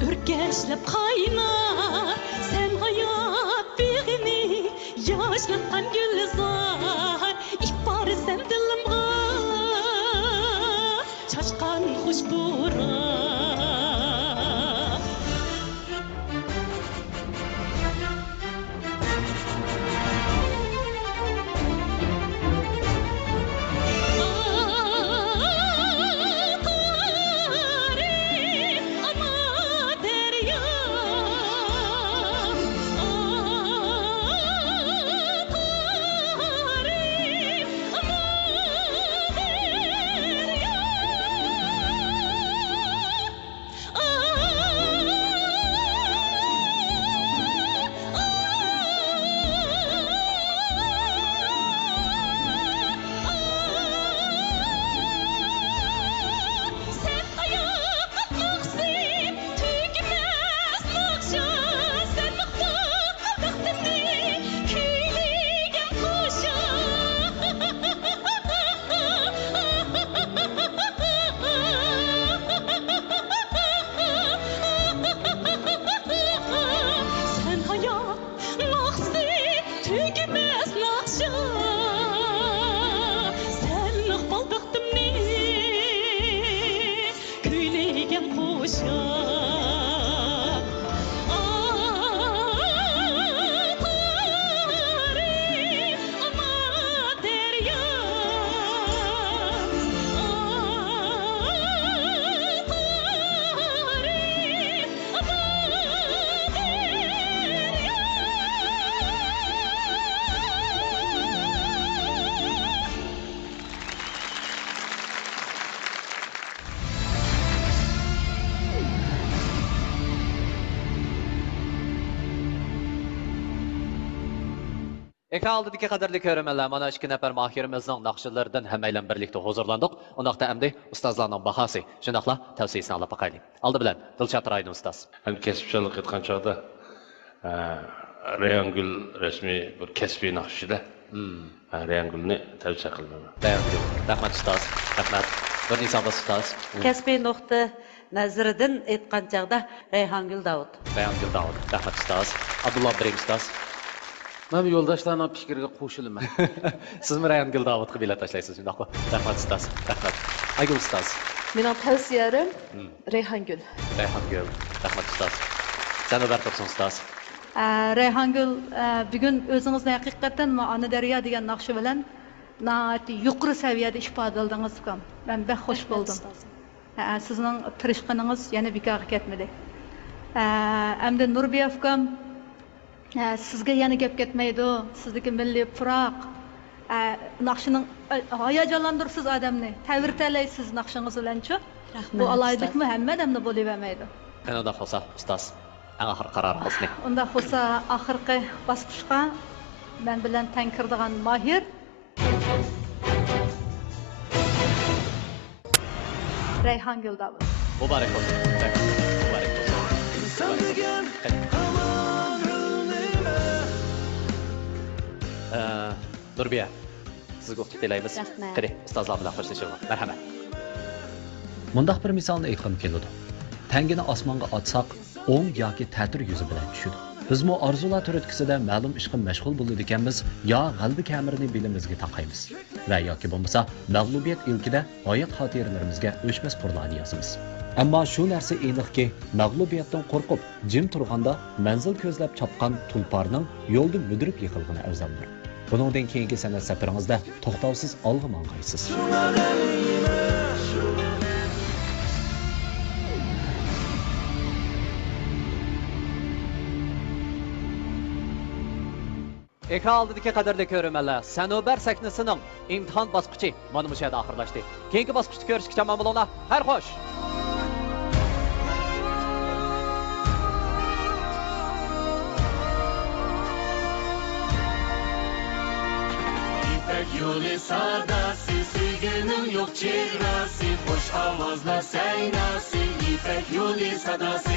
Ürkeşlep kaynar sen hayat birini yaşlatan gülzar ihbar sen dilimga çaşkan huşbura Ekran aldıdaki kadarlı körümeler, mana 2 nefer mahirimizin nakşılarından hemeyle birlikte huzurlandık. Onaqda emdi ustazlarının bahası, şundaqla tavsiyesini alıp bakayım. Aldı bilen Dilşat Raydın ustaz. Hem kesipçilik etken çağda Reyangül resmi bir kesbi nakşıda. Reyangül'ni tavsiye kılmam. Reyangül, rahmat ustaz, rahmat. Bir nisabı ustaz. Kesbi nokta nazırıdın etken çağda Reyhangül Davud. Reyhangül Davud, rahmat ustaz. Abdullah Birim ustaz. Ben bir yoldaşlarına fikirge qo'shilaman. Siz mi Reyhangül Davud'ga bilet tashlaysiz shundaqmi? Rahmat ustaz, rahmat. Aygul ustaz. Mening tavsiyalarim Reyhangül. Reyhangül, rahmat ustaz. Sen de bertursun ustaz. Reyhangül bugün özünüzni haqiqatan Ana Daryo degan naqshi bilan naati yuqori saviyada ifodaldingiz ukam. Men bek xush bo'ldim. Sizning tirishqaningiz yana bekorga ketmadi. Endi Nurbiya ukam, sizga yana gap ketmaydi. Sizniki milliy puroq. Naqshining hayajonlandirsiz odamni. Ta'virtalaysiz naqshingiz bilan-chi? Bu alaylikmi hammadamni bo'lavermaydi. Unda bo'lsa, ustoz, eng oxir qaroringiz ne? Unda bo'lsa, oxirgi bosqichga men bilan teng kirdigan Mahir Rayhon Guldabur. Muborak bo'lsin. Muborak bo'lsin. Nurbiya, sizga o'qib tilaymiz. Qani, ustozlar bilan xo'shlashamiz. Marhamat. Mundaq bir misolni aytqim keladi. Tangini osmonga otsak, o'ng yoki ta'tir yuzi bilan tushadi. Biz bu orzular turtkisida ma'lum ishga mashg'ul bo'ldik ekanmiz, yo g'albi kamirini bilimizga taqaymiz va yoki bo'lmasa mag'lubiyat ilkida g'oyat xotiralarimizga o'chmas qurlarni yozamiz. Ammo shu narsa aniqki, mag'lubiyatdan qo'rqib, jim turganda manzil ko'zlab chopgan tulparning yo'lda mudirib yiqilgani afzaldir. Buningdan keyingi san'at safaringizda to'xtovsiz olg'a mang'aysiz. Ekran oldidagi qadrli ko'ruvchilar, Sanobar sahnasining imtihon bosqichi mana bu yerda oxirlashdi. Keyingi bosqichda ko'rishga tamom bo'linglar. Har xo'sh. İpek yolu sadası, sevginin yok çehrası, hoş avazla seynası, İpek yolu sadası.